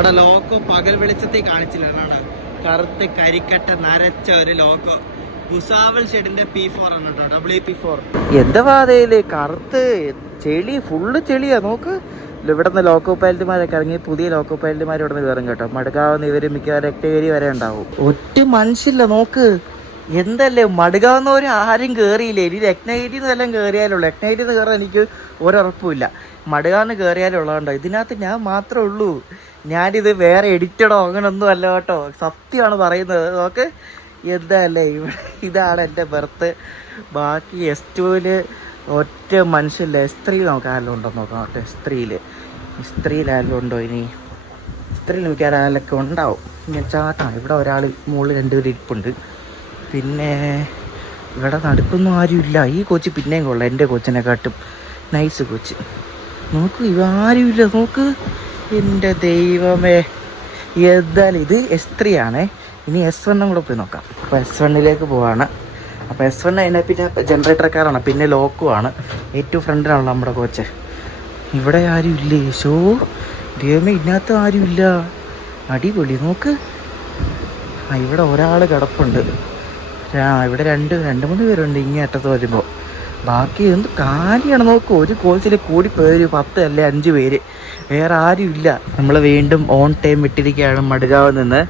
നമ്മുടെ ലോക്കോ പകൽ വെളിച്ചത്തിൽ കാണിച്ചില്ല, കറുത്ത് കരിക്കട്ട നരച്ച ഒരു ലോക്കോ. ഭുസാവൽ ഷെഡിന്റെ P4 ആണ് കേട്ടോ, WP4. എന്താ പാതയില് കറുത്ത് ചെളി, ഫുള്ള് ചെളിയാ. നോക്ക്, ഇവിടെ നിന്ന് ലോക്കോ പൈലറ്റുമാരൊക്കെ ഇറങ്ങി, പുതിയ ലോക്കോ പൈലറ്റുമാർ ഇവിടെ നിന്ന് കയറും കേട്ടോ. മടുക്കാവുന്ന ഇവര് മിക്കവാറും എക്ടേരി വരെ ഉണ്ടാവും. ഒറ്റ മനുഷ്യല്ല, നോക്ക് എന്തല്ലേ. മടുകാവുന്നവര് ആരും കയറിയില്ലേ. ഇനി രത്നഗിരിന്ന് വല്ലതും കയറിയാലുള്ളൂ. രത്നഗിരിന്ന് കയറാൻ എനിക്ക് ഒരറപ്പുമില്ല. മടുകാന്ന് കയറിയാലുള്ളതുണ്ടോ. ഇതിനകത്ത് ഞാൻ മാത്രമേ ഉള്ളൂ. ഞാനിത് വേറെ എഡിറ്റഡോ അങ്ങനൊന്നും അല്ല കേട്ടോ, സത്യമാണ് പറയുന്നത്. നോക്ക് എന്താല്ലേ ഇവിടെ. ഇതാണ് എൻ്റെ ബർത്ത്. ബാക്കി S2-ൽ ഒറ്റ മനുഷ്യല്ല. S3 നമുക്ക് ആരെല്ലാം ഉണ്ടോ നോക്കാം കേട്ടോ. S3 ആരെല്ലാം ഉണ്ടോ ഇനി? S3 മിക്കവാറും ആരെല്ലൊക്കെ ഉണ്ടാവും. ഞാൻ ചാട്ടാണ്. ഇവിടെ ഒരാൾ മുകളിൽ 2 പേര് ഇരിപ്പുണ്ട്. പിന്നെ ഇവിടെ നടുക്കൊന്നും ആരുമില്ല. ഈ കോച്ച് പിന്നെയും കൊള്ളാം, എൻ്റെ കോച്ചിനെക്കാട്ടും നൈസ് കോച്ച്. നോക്ക് ഇവ ആരുമില്ല. നോക്ക് എൻ്റെ ദൈവമേ. എന്തായാലും ഇത് S3 ആണേ. ഇനി S1 കൂടെ പോയി നോക്കാം. അപ്പോൾ S1ലേക്ക് പോവാണ്. അപ്പോൾ S1 അതിനെ പിന്നെ ജനറേറ്റർക്കാരാണ്, പിന്നെ ലോക്കുമാണ്. ഏറ്റവും ഫ്രണ്ടിലാണല്ലോ നമ്മുടെ കോച്ച്. ഇവിടെ ആരും ഇല്ലേ? ഷോ ദൈവമേ, ഇതിനകത്ത് ആരുമില്ല. അടിപൊളി. നോക്ക്, ഇവിടെ ഒരാൾ കിടപ്പുണ്ട്. ഇവിടെ രണ്ട് മൂന്ന് പേരുണ്ട് ഇങ്ങനെ അറ്റത്ത് വരുമ്പോൾ. ബാക്കി എന്ത് കാര്യമാണ്. നോക്കൂ, ഒരു കോച്ചിൽ കൂടി പേര് 10 അല്ലെ 5 പേര്, വേറെ ആരും ഇല്ല. നമ്മൾ വീണ്ടും ഓൺ ടൈം വിട്ടിരിക്കുകയാണ്. മടുകാവ് നിന്ന്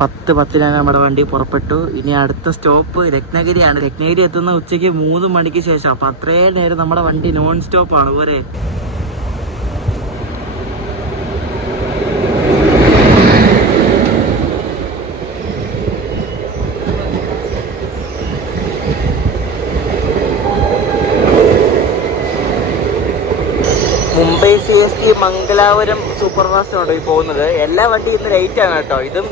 10:10 നമ്മുടെ വണ്ടി പുറപ്പെട്ടു. ഇനി അടുത്ത സ്റ്റോപ്പ് രത്നഗിരിയാണ്. രത്നഗിരി എത്തുന്ന ഉച്ചയ്ക്ക് 3 മണിക്ക് ശേഷം. അപ്പം അത്രയും നേരം നമ്മുടെ വണ്ടി നോൺ സ്റ്റോപ്പാണ് പോരെ. Mumbai CST Mangalapuram super fast ആണ് ഈ പോകുന്നത്. എല്ലാ വണ്ടിയും ഇന്ന് ലേറ്റ് ആണ് കേട്ടോ. ഇതും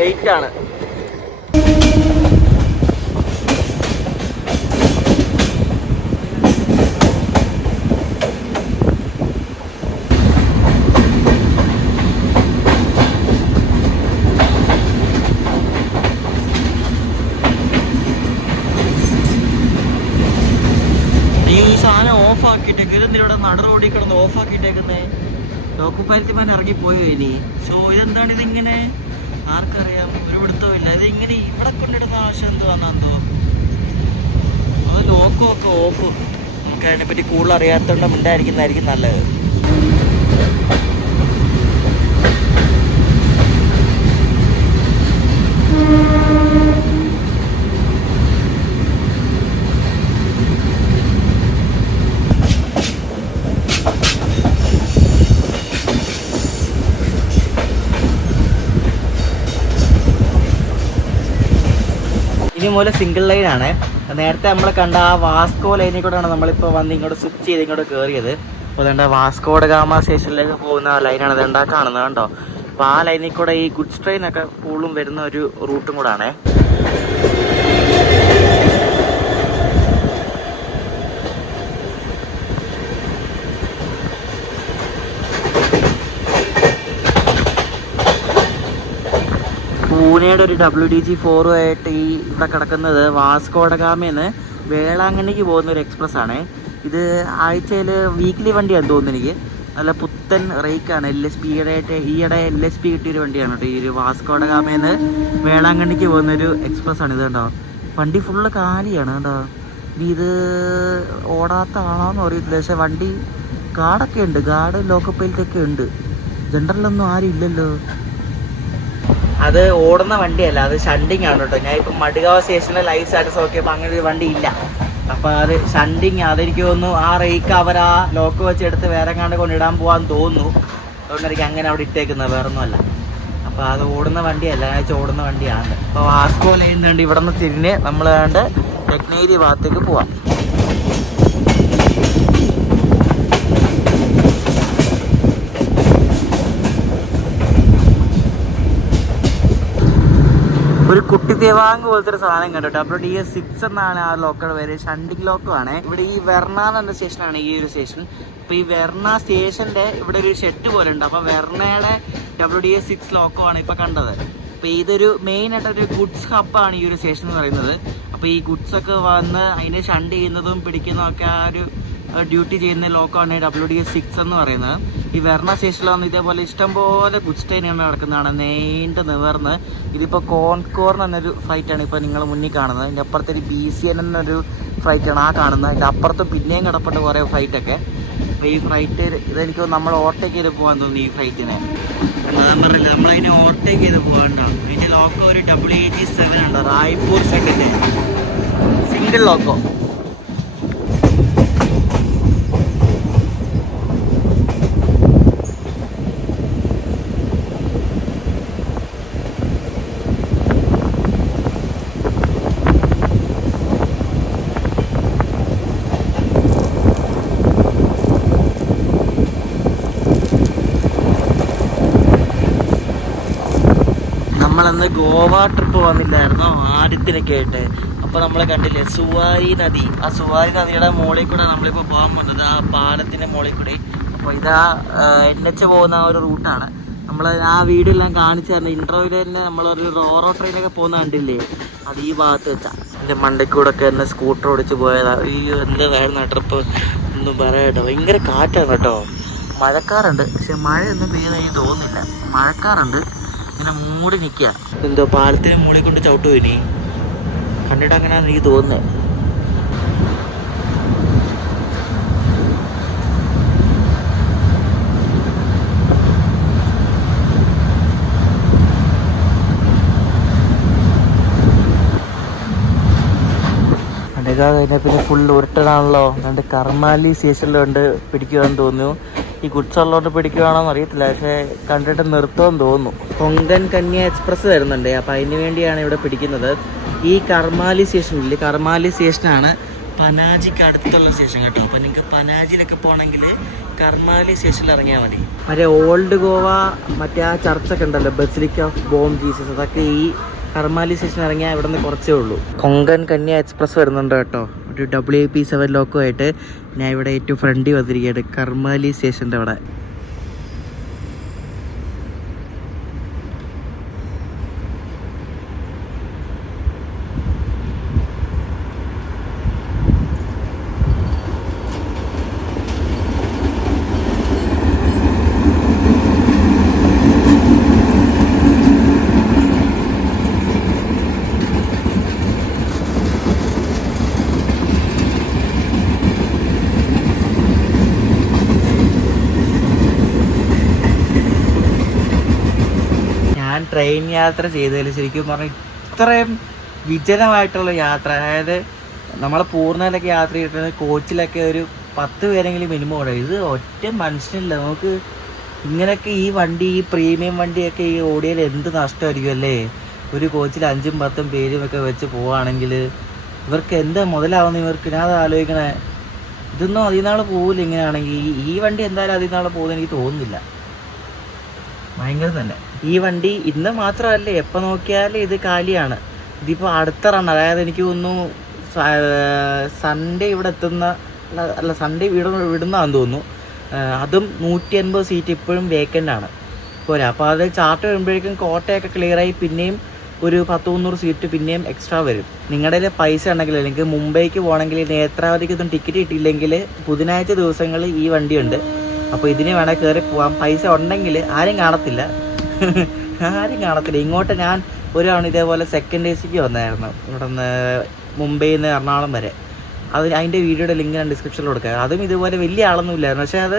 ലേറ്റ് ആണ്. ഈ സാധനം ഓഫാക്കിയിട്ടേക്ക് ഇതിവിടെ നട റോഡിൽ കിടന്ന് ഓഫാക്കിയിട്ടേക്കുന്നേ. ലോക്കോ പൈലറ്റുമാൻ ഇറങ്ങിപ്പോയോ ഇനി? സോ ഇതെന്താണ് ഇതിങ്ങനെ? ആർക്കറിയാം, ഒരു പിടുത്തവും ഇല്ല. ഇതിങ്ങനെ ഇവിടെ കൊണ്ടിടുന്ന ആവശ്യം എന്തുവാണെന്നോ. അത് ലോക്കോ ഒക്കെ ഓഫ്. നമുക്ക് അതിനെപ്പറ്റി കൂടുതൽ അറിയാത്തതുകൊണ്ട് മിണ്ടായിരിക്കുന്നതായിരിക്കും നല്ലത്. ഇനി മുതൽ സിംഗിൾ ലൈനാണ്. നേരത്തെ നമ്മൾ കണ്ട ആ വാസ്കോ ലൈനിൽ കൂടെയാണ് നമ്മളിപ്പോൾ വന്ന് ഇങ്ങോട്ട് സ്വിച്ച് ചെയ്ത് ഇങ്ങോട്ട് കയറിയത്. അപ്പോൾ അതുകൊണ്ട് വാസ്കോഡ് ഗാമ സ്റ്റേഷനിലേക്ക് പോകുന്ന ലൈനാണ് ഇതെന്താ കാണുന്നത് കണ്ടോ. അപ്പോൾ ആ ലൈനിൽ കൂടെ ഈ ഗുഡ്സ് ട്രെയിനൊക്കെ കൂടുതലും വരുന്ന ഒരു റൂട്ടും കൂടാണേ. പൂനെയുടെ ഒരു WDG4 ആയിട്ട് ഈ ഇവിടെ കിടക്കുന്നത് വാസ്കോഡ ഗാമയിൽ വേളാങ്കണ്ണിക്ക് പോകുന്ന ഒരു എക്സ്പ്രസ് ആണ്. ഇത് ആഴ്ചയിൽ വീക്കിലി വണ്ടിയാണെന്ന് തോന്നുന്നു എനിക്ക്. നല്ല പുത്തൻ റേക്കാണ്. LSP ഈയിടെ LSP കിട്ടിയൊരു വണ്ടിയാണ് കേട്ടോ. ഈ ഒരു വാസ്കോഡ ഗാമയിൽ വേളാങ്കണ്ണിക്ക് പോകുന്നൊരു എക്സ്പ്രസ് ആണ് ഇത് കേട്ടോ. വണ്ടി ഫുള്ള് കാലിയാണ് കേട്ടോ. ഇനി ഇത് ഓടാത്ത ആണോന്ന് അറിയത്തില്ല, പക്ഷെ വണ്ടി ഗാർഡൊക്കെ ഉണ്ട്. ഗാർഡ് ലോക്കപ്പയിലൊക്കെ ഉണ്ട്. ജനറലൊന്നും ആരും ഇല്ലല്ലോ. അത് ഓടുന്ന വണ്ടിയല്ല, അത് ഷണ്ടിങ് ആണ് കേട്ടോ. ഞാൻ ഇപ്പം മടുകാവ് സ്റ്റേഷനിലെ ലൈവ് സ്റ്റാറ്റസ് നോക്കിയപ്പോൾ അങ്ങനെ ഒരു വണ്ടി ഇല്ല. അപ്പോൾ അത് ഷണ്ടിങ്. അതെനിക്ക് തോന്നുന്നു ആ റേക്ക് അവർ ആ ലോക്ക് വെച്ചെടുത്ത് വേറെ കണ്ട് കൊണ്ടിടാൻ പോകാൻ തോന്നുന്നു. അതുകൊണ്ടായിരിക്കും അങ്ങനെ അവിടെ ഇട്ടേക്കുന്നത്, വേറൊന്നുമല്ല. അപ്പോൾ അത് ഓടുന്ന വണ്ടിയല്ല, ഞാൻ ഓടുന്ന വണ്ടിയാണ്. അപ്പോൾ വാസ്കോ ലൈൻ കണ്ട് ഇവിടെ നിന്ന് തിരിഞ്ഞ് നമ്മൾ കണ്ട് രത്നഗിരി ഭാഗത്തേക്ക് പോവാം. ഒരു കുട്ടി ദേവാങ്ക് പോലത്തെ ഒരു സാധനം കണ്ടോ. WDS6 എന്നാണ് ആ ലോക്കയുടെ പേര്. ഷണ്ടിങ് ലോക്കോ ആണ്. ഇവിടെ ഈ വെർണ എന്ന സ്റ്റേഷനാണ് ഈ ഒരു സ്റ്റേഷൻ. അപ്പോൾ ഈ വെർണ സ്റ്റേഷൻ്റെ ഇവിടെ ഒരു ഷെഡ് പോലെ ഉണ്ട്. അപ്പോൾ വെർണയുടെ WDS6 ലോക്കോ ആണ് ഇപ്പോൾ കണ്ടത്. അപ്പോൾ ഇതൊരു മെയിൻ ആയിട്ടൊരു ഗുഡ്സ് ഹബ്ബാണ് ഈ ഒരു സ്റ്റേഷൻ എന്ന് പറയുന്നത്. അപ്പോൾ ഈ ഗുഡ്സ് ഒക്കെ വന്ന് അതിനെ ഷണ്ട് ചെയ്യുന്നതും പിടിക്കുന്നതും ഒക്കെ ആ ഒരു ഡ്യൂട്ടി ചെയ്യുന്ന ലോക്കമാണ് WDS6 എന്ന് പറയുന്നത്. ഈ വെർണ സ്റ്റേഷനിൽ വന്ന് ഇതേപോലെ ഇഷ്ടംപോലെ ഗുഡ്സ് ട്രെയിനുകൾ നടക്കുന്നതാണ്, നീണ്ട് നിവർന്ന്. ഇതിപ്പോൾ കോൺകോർന്ന് എന്നൊരു ഫ്ലൈറ്റാണ് ഇപ്പോൾ നിങ്ങൾ മുന്നിൽ കാണുന്നത്. അതിൻ്റെ അപ്പുറത്തൊരു BCN എന്നൊരു ഫ്ലൈറ്റാണ് ആ കാണുന്നത്. അതിൻ്റെ അപ്പുറത്ത് പിന്നെയും കിടപ്പുണ്ട് കുറേ ഫ്ലൈറ്റൊക്കെ. അപ്പോൾ ഈ ഫ്ലൈറ്റ് ഇതെനിക്ക് നമ്മൾ ഓവർടേക്ക് ചെയ്ത് പോകാൻ തോന്നി ഈ ഫ്ലൈറ്റിനെ. ഞാൻ പറഞ്ഞില്ല, നമ്മളതിനെ ഓവർടേക്ക് ചെയ്ത് പോകാണ്ടാവും. ഇതിൻ്റെ ലോക്കോ ഒരു WAG7 ഉണ്ട്, റായ്പൂർ സെറ്റിൻ്റെ സിംഗിൾ ലോക്കോ. നമ്മളന്ന് ഗോവ ട്രിപ്പ് വന്നില്ലായിരുന്നോ ആദ്യത്തിനൊക്കെ ആയിട്ട്. അപ്പോൾ നമ്മൾ കണ്ടില്ലേ സുവാരി നദി, ആ സുവാരി നദിയുടെ മുകളിൽ കൂടെ നമ്മളിപ്പോൾ പോകാൻ പോകുന്നത്, ആ പാലത്തിൻ്റെ മുകളിൽ കൂടി. അപ്പോൾ ഇതാ NH പോകുന്ന ആ ഒരു റൂട്ടാണ്. നമ്മൾ ആ വീഡിയോ എല്ലാം കാണിച്ചു തരുന്ന ഇൻട്രോയിൽ തന്നെ നമ്മളൊരു റോറോ ട്രെയിനൊക്കെ പോകുന്ന കണ്ടില്ലേ, അത് ഈ ഭാഗത്ത് വെച്ചാൽ. എൻ്റെ മണ്ടയ്ക്കൂടൊക്കെ എന്നെ സ്കൂട്ടർ ഓടിച്ച് പോയതാണ്. ഈ എന്താ വേണം ട്രിപ്പ് ഒന്നും പറയട്ടോ. ഭയങ്കര കാറ്റാണ് കേട്ടോ. മഴക്കാറുണ്ട്, പക്ഷെ മഴയൊന്നും പെയ്യുന്ന എനിക്ക് തോന്നുന്നില്ല. മഴക്കാറുണ്ട്, ഇങ്ങനെ മൂടി നിൽക്കുക. എന്തോ പാലത്തിന് മൂടി കൊണ്ട് ചവിട്ടു ഇനി കണ്ടിട്ട് അങ്ങനെയാണ് എനിക്ക് തോന്നുന്നത്. കഴിഞ്ഞാൽ പിന്നെ ഫുൾ ഉരുട്ടനാണല്ലോ. രണ്ട് കർമാലി സ്റ്റേഷനിലുണ്ട്, പിടിക്കുവാന്ന് തോന്നുന്നു. ഈ ഗുഡ്സ് ഉള്ളതുകൊണ്ട് പിടിക്കുവാണോന്ന് അറിയത്തില്ല, പക്ഷേ കണ്ടിട്ട് നിർത്തുമെന്ന് തോന്നുന്നു. കൊങ്കൺ കന്യ എക്സ്പ്രസ് വരുന്നുണ്ട്, അപ്പോൾ അതിന് വേണ്ടിയാണ് ഇവിടെ പിടിക്കുന്നത്. ഈ കർമാലി സ്റ്റേഷനിൽ, കർമാലി സ്റ്റേഷനാണ് പനാജിക്ക് അടുത്തുള്ള സ്റ്റേഷൻ കേട്ടോ. അപ്പോൾ നിങ്ങൾക്ക് പനാജിയിലൊക്കെ പോകണമെങ്കിൽ കർമാലി സ്റ്റേഷനിൽ ഇറങ്ങിയാൽ മതി. മറ്റേ ഓൾഡ് ഗോവ മറ്റേ ആ ചർച്ചൊക്കെ ഉണ്ടല്ലോ, ബസിലിക്ക ഓഫ് ബോം ജീസസ്, അതൊക്കെ ഈ കർമാലി സ്റ്റേഷൻ ഇറങ്ങിയാൽ ഇവിടെ നിന്ന് കുറച്ചേ ഉള്ളൂ. കൊങ്കൺ കന്യ എക്സ്പ്രസ് വരുന്നുണ്ട് കേട്ടോ, ഒരു WAP7 ലോക്കോ ആയിട്ട്. ഞാൻ ഇവിടെ ഏറ്റവും ഫ്രണ്ടിൽ വന്നിരിക്കുകയാണ്, കർമാലി സ്റ്റേഷൻ്റെ അവിടെ. ട്രെയിൻ യാത്ര ചെയ്തതിൽ ശരിക്കും പറഞ്ഞാൽ ഇത്രയും വിജനമായിട്ടുള്ള യാത്ര, അതായത് നമ്മൾ പൂർണ്ണയിലൊക്കെ യാത്ര ചെയ്തിട്ടുണ്ട്, കോച്ചിലൊക്കെ ഒരു 10 പേരെങ്കിലും മിനിമം ഓടും. ഇത് ഒറ്റ മനുഷ്യനില്ല. നമുക്ക് ഇങ്ങനെയൊക്കെ ഈ വണ്ടി, ഈ പ്രീമിയം വണ്ടിയൊക്കെ ഈ ഓടിയാൽ എന്ത് നഷ്ടമായിരിക്കും അല്ലേ. ഒരു കോച്ചിൽ 5ഉം 10ഉം പേരും ഒക്കെ വെച്ച് പോവുകയാണെങ്കിൽ ഇവർക്ക് എന്താ മുതലാവുന്ന ഇവർക്ക്. ഞാൻ അത് ആലോചിക്കണേ, ഇതൊന്നും അതിനാൾ പോകില്ല ഇങ്ങനെയാണെങ്കിൽ. ഈ വണ്ടി എന്തായാലും അതിനാൾ പോകുന്നത് എനിക്ക് തോന്നുന്നില്ല. ഭയങ്കര തന്നെ. ഈ വണ്ടി ഇന്ന് മാത്രമല്ല, എപ്പോൾ നോക്കിയാലും ഇത് കാലിയാണ്. ഇതിപ്പോൾ അടുത്ത റൺ, അതായത് എനിക്ക് തോന്നുന്നു സൺഡേ ഇവിടെ എത്തുന്ന, അല്ല സൺഡേ വിടുന്നതാണെന്ന് തോന്നുന്നു. അതും 180 സീറ്റ് ഇപ്പോഴും വേക്കൻ്റ് ആണ് പോരാ. അപ്പോൾ അത് ചാർട്ട് വരുമ്പോഴേക്കും കോട്ടയൊക്കെ ക്ലിയറായി പിന്നെയും ഒരു 100-300 സീറ്റ് പിന്നെയും എക്സ്ട്രാ വരും. നിങ്ങളുടെ പൈസ ഉണ്ടെങ്കിൽ, അല്ലെങ്കിൽ മുംബൈക്ക് പോകണമെങ്കിൽ നേത്രാവതിക്കൊന്നും ടിക്കറ്റ് കിട്ടിയില്ലെങ്കിൽ ബുധനാഴ്ച ദിവസങ്ങളിൽ ഈ വണ്ടിയുണ്ട്. അപ്പോൾ ഇതിന് വേണേൽ കയറി പോവാം. പൈസ ഉണ്ടെങ്കിൽ ആരും കാണത്തില്ല. ഇങ്ങോട്ട് ഞാൻ ഒരു തവണ ഇതേപോലെ സെക്കൻഡ് AC വന്നായിരുന്നു, ഇവിടെ നിന്ന് മുംബൈയിൽ നിന്ന് എറണാകുളം വരെ. അതിൻ്റെ വീഡിയോയുടെ ലിങ്ക് ഞാൻ ഡിസ്ക്രിപ്ഷനിൽ കൊടുക്കാം. അതും ഇതുപോലെ വലിയ ആളൊന്നും ഇല്ലായിരുന്നു, പക്ഷേ അത്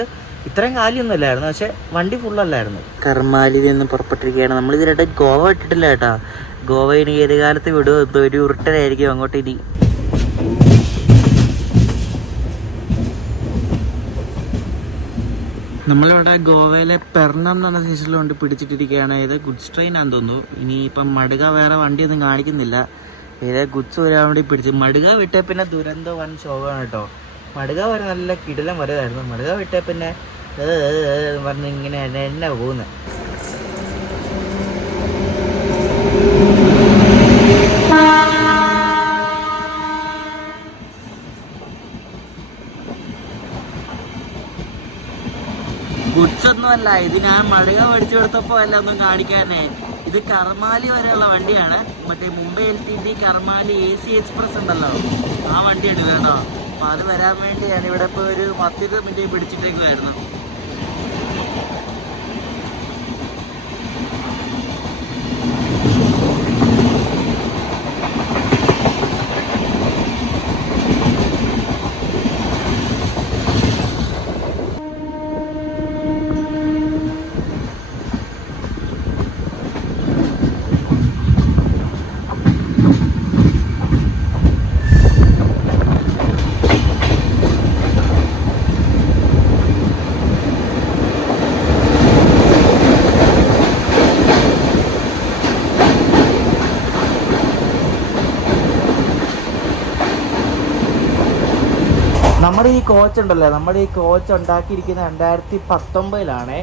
ഇത്രയും കാലിയൊന്നും ഇല്ലായിരുന്നു, പക്ഷേ വണ്ടി ഫുള്ളല്ലായിരുന്നു. കർമാലിയിൽ നിന്ന് പുറപ്പെട്ടിരിക്കുകയാണ്. നമ്മളിതിനായിട്ട് ഗോവ ഇട്ടിട്ടില്ല കേട്ടോ. ഗോവ ഇനി ഏത് കാലത്ത് വിടുമോ, ഒരു ഉരുട്ടനായിരിക്കും അങ്ങോട്ട് ഇനി. നമ്മളിവിടെ ഗോവയിലെ പെർണം എന്ന് പറഞ്ഞ സ്റ്റേഷനിൽ കൊണ്ട് പിടിച്ചിട്ടിരിക്കുകയാണ്. ഇത് ഗുഡ്സ് ട്രെയിൻ ആണെന്ന് തോന്നുന്നു. ഇനി ഇപ്പം മടുക വേറെ വണ്ടിയൊന്നും കാണിക്കുന്നില്ല. ഏത് ഗുഡ്സ് വരാൻ വേണ്ടി പിടിച്ച്. മടുക വിട്ടേ പിന്നെ ദുരന്തോ വൻ ശോകമാണ് കേട്ടോ. മടുക വരെ നല്ല കിടിലം വരതായിരുന്നു. മടുക വിട്ടേ പിന്നെ പറഞ്ഞ് ഇങ്ങനെ എന്നെ പോകുന്നത്. ഗുഡ്സ് ഒന്നും അല്ല ഇത്. ഞാൻ മടുക മേടിച്ചു കൊടുത്തപ്പോൾ അല്ല ഒന്നും കാണിക്കാനേ. ഇത് കർമാലി വരെയുള്ള വണ്ടിയാണ്. മറ്റേ Mumbai LTT Karmali AC express ഉണ്ടല്ലോ, ആ വണ്ടിയാണ് കേട്ടോ. അപ്പോൾ അത് വരാൻ വേണ്ടി ഞാനിവിടെ ഇപ്പോൾ ഒരു 10 മിനിറ്റ് പിടിച്ചിട്ടേക്കുമായിരുന്നു. നമ്മുടെ ഈ കോച്ച് ഉണ്ടല്ലോ, നമ്മുടെ ഈ കോച്ച് ഉണ്ടാക്കിയിരിക്കുന്ന 2019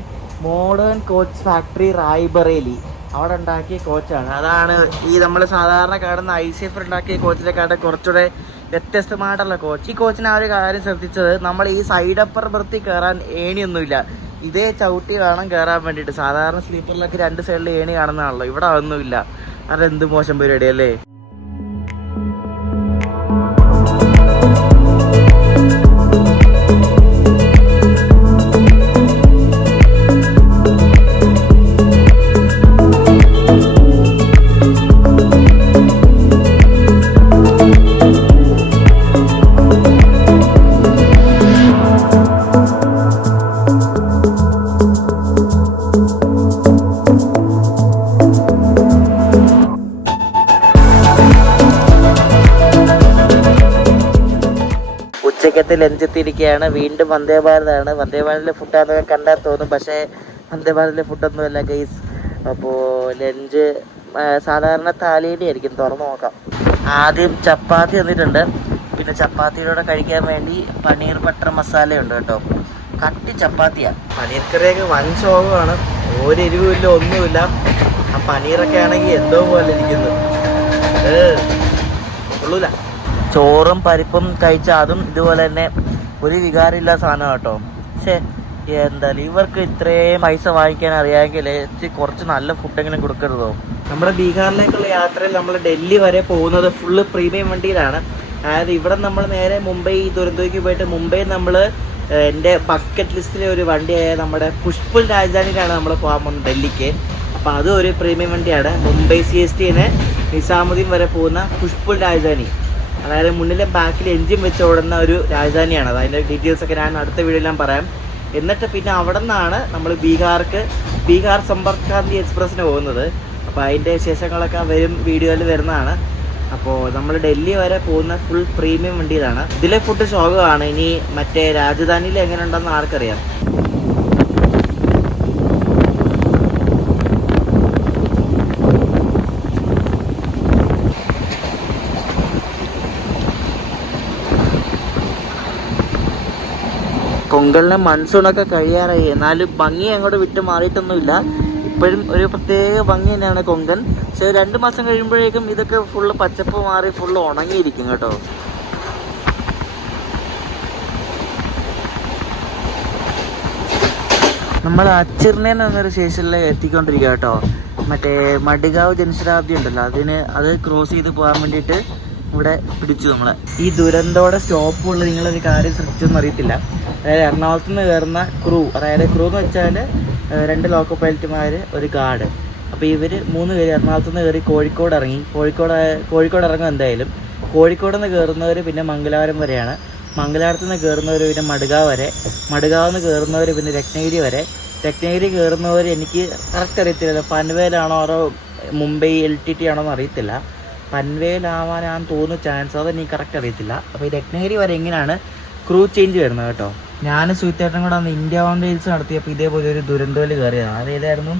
മോഡേൺ കോച്ച് ഫാക്ടറി റായ്ബറേലി അവിടെ ഉണ്ടാക്കിയ കോച്ചാണ്. അതാണ് ഈ നമ്മൾ സാധാരണ കാണുന്ന ICF ഉണ്ടാക്കിയ കോച്ചിനെക്കാട്ടും കുറച്ചുകൂടെ വ്യത്യസ്തമായിട്ടുള്ള കോച്ച്. ഈ കോച്ചിന് ആ ഒരു കാര്യം ശ്രദ്ധിച്ചത്, നമ്മൾ ഈ സൈഡ് അപ്പർ ബർത്തിൽ കയറാൻ ഏണിയൊന്നുമില്ല, ഇതേ ചവിട്ടി വേണം കയറാൻ വേണ്ടിയിട്ട്. സാധാരണ സ്ലീപ്പറിലൊക്കെ 2 സൈഡിൽ ഏണി കാണുന്നതാണല്ലോ, ഇവിടെ അതൊന്നുമില്ല. അതെന്ത് മോശം പരിപാടി അല്ലേ. ലഞ്ചെത്തിയിരിക്കുകയാണ്. വീണ്ടും വന്ദേ ഭാരതാണ്. വന്ദേ ഭാരതിലെ ഫുഡാന്നൊക്കെ കണ്ടാൽ തോന്നും, പക്ഷേ വന്ദേ ഭാരതിലെ ഫുഡൊന്നുമല്ല ഗൈസ്. അപ്പോൾ ലഞ്ച് സാധാരണ താലിയുടെ ആയിരിക്കും. തുറന്ന് നോക്കാം. ആദ്യം ചപ്പാത്തി തന്നിട്ടുണ്ട്. പിന്നെ ചപ്പാത്തിയുടെ കഴിക്കാൻ വേണ്ടി പനീർ ബട്ടർ മസാലയുണ്ട് കേട്ടോ. കട്ടി ചപ്പാത്തിയാണ്. പനീർ കറിയൊക്കെ വൻ ശോകമാണ്. ഒരു എരിവുമില്ല, ഒന്നുമില്ല. ആ പനീറൊക്കെ ആണെങ്കിൽ എന്തോ പോലെ ഇരിക്കുന്നു. ഉള്ളൂല. ചോറും പരിപ്പും കഴിച്ച അതും ഇതുപോലെ തന്നെ ഒരു വികാരമില്ല സാധനം കേട്ടോ. പക്ഷേ എന്തായാലും ഇവർക്ക് ഇത്രയും പൈസ വാങ്ങിക്കാൻ അറിയാമെങ്കിൽ കുറച്ച് നല്ല ഫുഡെങ്കിലും കൊടുക്കരുതോ. നമ്മുടെ ബീഹാറിലേക്കുള്ള യാത്രയിൽ നമ്മൾ ഡൽഹി വരെ പോകുന്നത് ഫുള്ള് പ്രീമിയം വണ്ടിയിലാണ്. അതായത് ഇവിടെ നമ്മൾ നേരെ മുംബൈ ദുരന്തോയ്ക്ക് പോയിട്ട് മുംബൈ നമ്മൾ എൻ്റെ ബക്കറ്റ് ലിസ്റ്റിലെ ഒരു വണ്ടിയായ നമ്മുടെ പുഷ്പുൽ രാജധാനിയിലാണ് നമ്മൾ പോകാൻ പോകുന്നത് ഡൽഹിക്ക്. അപ്പോൾ അതും ഒരു പ്രീമിയം വണ്ടിയാണ്. മുംബൈ CSTന് നിസാമുദ്ദീൻ വരെ പോകുന്ന പുഷ്പുൽ രാജധാനി. അതായത് മുന്നിലെ ബാക്കിൽ എൻജിൻ വെച്ച് ഓടുന്ന ഒരു രാജധാനിയാണ്. അതിൻ്റെ ഡീറ്റെയിൽസൊക്കെ ഞാൻ അടുത്ത വീഡിയോയിൽ ഞാൻ പറയാം. എന്നിട്ട് പിന്നെ അവിടെ നിന്നാണ് നമ്മൾ ബീഹാർ സമ്പർക്ക് ക്രാന്തി എക്സ്പ്രസ്സിന് പോകുന്നത്. അപ്പോൾ അതിൻ്റെ വിശേഷങ്ങളൊക്കെ വരും വീഡിയോയിൽ വരുന്നതാണ്. അപ്പോൾ നമ്മൾ ഡൽഹി വരെ പോകുന്ന ഫുൾ പ്രീമിയം വണ്ടിയിലാണ്. ഇതിലെ ഫുഡ് ശോകമാണ്. ഇനി മറ്റേ രാജധാനിയിൽ എങ്ങനെ ഉണ്ടെന്ന് ആർക്കറിയാം. കൊങ്കലിന് മൺസൂണൊക്കെ കഴിയാറായി, എന്നാലും ഭംഗി അങ്ങോട്ട് വിട്ട് മാറിയിട്ടൊന്നുമില്ല. ഇപ്പോഴും ഒരു പ്രത്യേക ഭംഗി തന്നെയാണ് കൊങ്കൻ. പക്ഷേ 2 മാസം കഴിയുമ്പോഴേക്കും ഇതൊക്കെ ഫുള്ള് പച്ചപ്പ് മാറി ഫുള്ള് ഉണങ്ങിയിരിക്കും കേട്ടോ. നമ്മൾ അച്ചിർനേന്ന് എന്നൊരു സ്റ്റേഷനിൽ എത്തിക്കൊണ്ടിരിക്കുക കേട്ടോ. മറ്റേ മഡ്ഗാവ് ജനശതാബ്ദി ഉണ്ടല്ലോ, അത് ക്രോസ് ചെയ്ത് പോകാൻ വേണ്ടിയിട്ട് ഇവിടെ പിടിച്ചു നമ്മളെ. ഈ ദുരന്തോടെ സ്റ്റോപ്പുള്ള നിങ്ങളൊരു കാര്യം ശ്രദ്ധിച്ചൊന്നും അറിയത്തില്ല. അതായത് എറണാകുളത്ത് നിന്ന് കയറുന്ന ക്രൂ എന്ന് വെച്ചാൽ 2 ലോക്കോ പൈലറ്റുമാർ, ഒരു ഗാർഡ്. അപ്പോൾ ഇവർ 3 പേര് എറണാകുളത്ത് നിന്ന് കയറി കോഴിക്കോട് ഇറങ്ങി. കോഴിക്കോട് ഇറങ്ങും എന്തായാലും. കോഴിക്കോട് നിന്ന് കയറുന്നവർ പിന്നെ മംഗലാപുരം വരെയാണ്. മംഗലാപുരത്ത് നിന്ന് കയറുന്നവർ പിന്നെ മഡ്ഗാവ് വരെ. മഡ്ഗാവ് നിന്ന് കയറുന്നവർ പിന്നെ രത്നഗിരി വരെ. രത്നഗിരി കയറുന്നവർ എനിക്ക് കറക്റ്റ് അറിയത്തില്ല, പൻവേലാണോ അതോ മുംബൈ LTT ആണോ എന്ന് അറിയത്തില്ല. പൻവേലാവാനാന്ന് തോന്നുന്നു ചാൻസ്, അതെനിക്ക് കറക്റ്റ് അറിയത്തില്ല. അപ്പോൾ ഈ രത്നഗിരി വരെ എങ്ങനെയാണ് ക്രൂ ചേഞ്ച് വരുന്നത് കേട്ടോ. ഞാൻ സുഹിത്തേട്ടൻ കൂടെ അന്ന് ഇന്ത്യ വണ്ടേഴ്സ് നടത്തിയപ്പോൾ ഇതേപോലെ ഒരു ദുരന്തോയിൽ കയറിയതാണ്. അതേതായിരുന്നു,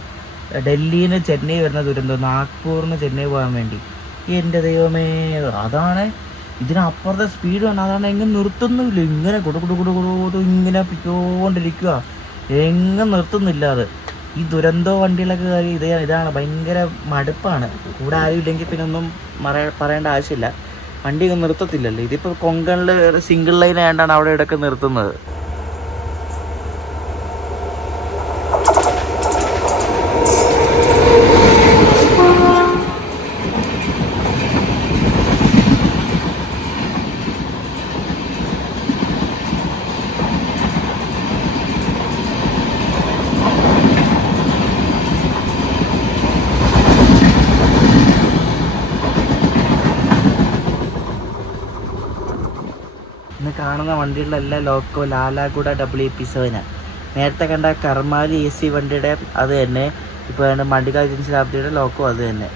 ഡൽഹിയിൽ നിന്ന് ചെന്നൈ വരുന്ന ദുരന്തം, നാഗ്പൂരിൽ നിന്ന് ചെന്നൈ പോകാൻ വേണ്ടി. എൻ്റെ ദൈവമേ, അതാണ് ഇതിനപ്പുറത്തെ സ്പീഡ് വേണം. അതാണ് എങ്ങനെ നിർത്തുന്നില്ല, ഇങ്ങനെ കൊടു ഇങ്ങനെ പിടിച്ചുകൊണ്ടിരിക്കുക, എങ്ങും നിർത്തുന്നില്ല. അത് ഈ ദുരന്തോ വണ്ടികളൊക്കെ കയറി ഇതാണ് ഭയങ്കര മടുപ്പാണ്. കൂടെ ആരും ഇല്ലെങ്കിൽ പിന്നെ ഒന്നും പറയേണ്ട ആവശ്യമില്ല. വണ്ടി ഒന്നും നിർത്തത്തില്ലല്ലോ. ഇതിപ്പോൾ കൊങ്കണിൽ സിംഗിൾ ലൈൻ ആയതുകൊണ്ടാണ് അവിടെ ഇടയ്ക്ക് നിർത്തുന്നത്. ഇന്ന് കാണുന്ന വണ്ടികളിലെല്ലാം ലോക്കോ ലാലാഗുഡ WP7. നേരത്തെ കണ്ട കർമാലി AC വണ്ടിയുടെ അത് തന്നെ. ഇപ്പോൾ മഡ്ഗാവ് ജനശതാബ്ദിയുടെ ലോക്കോ അത് തന്നെ.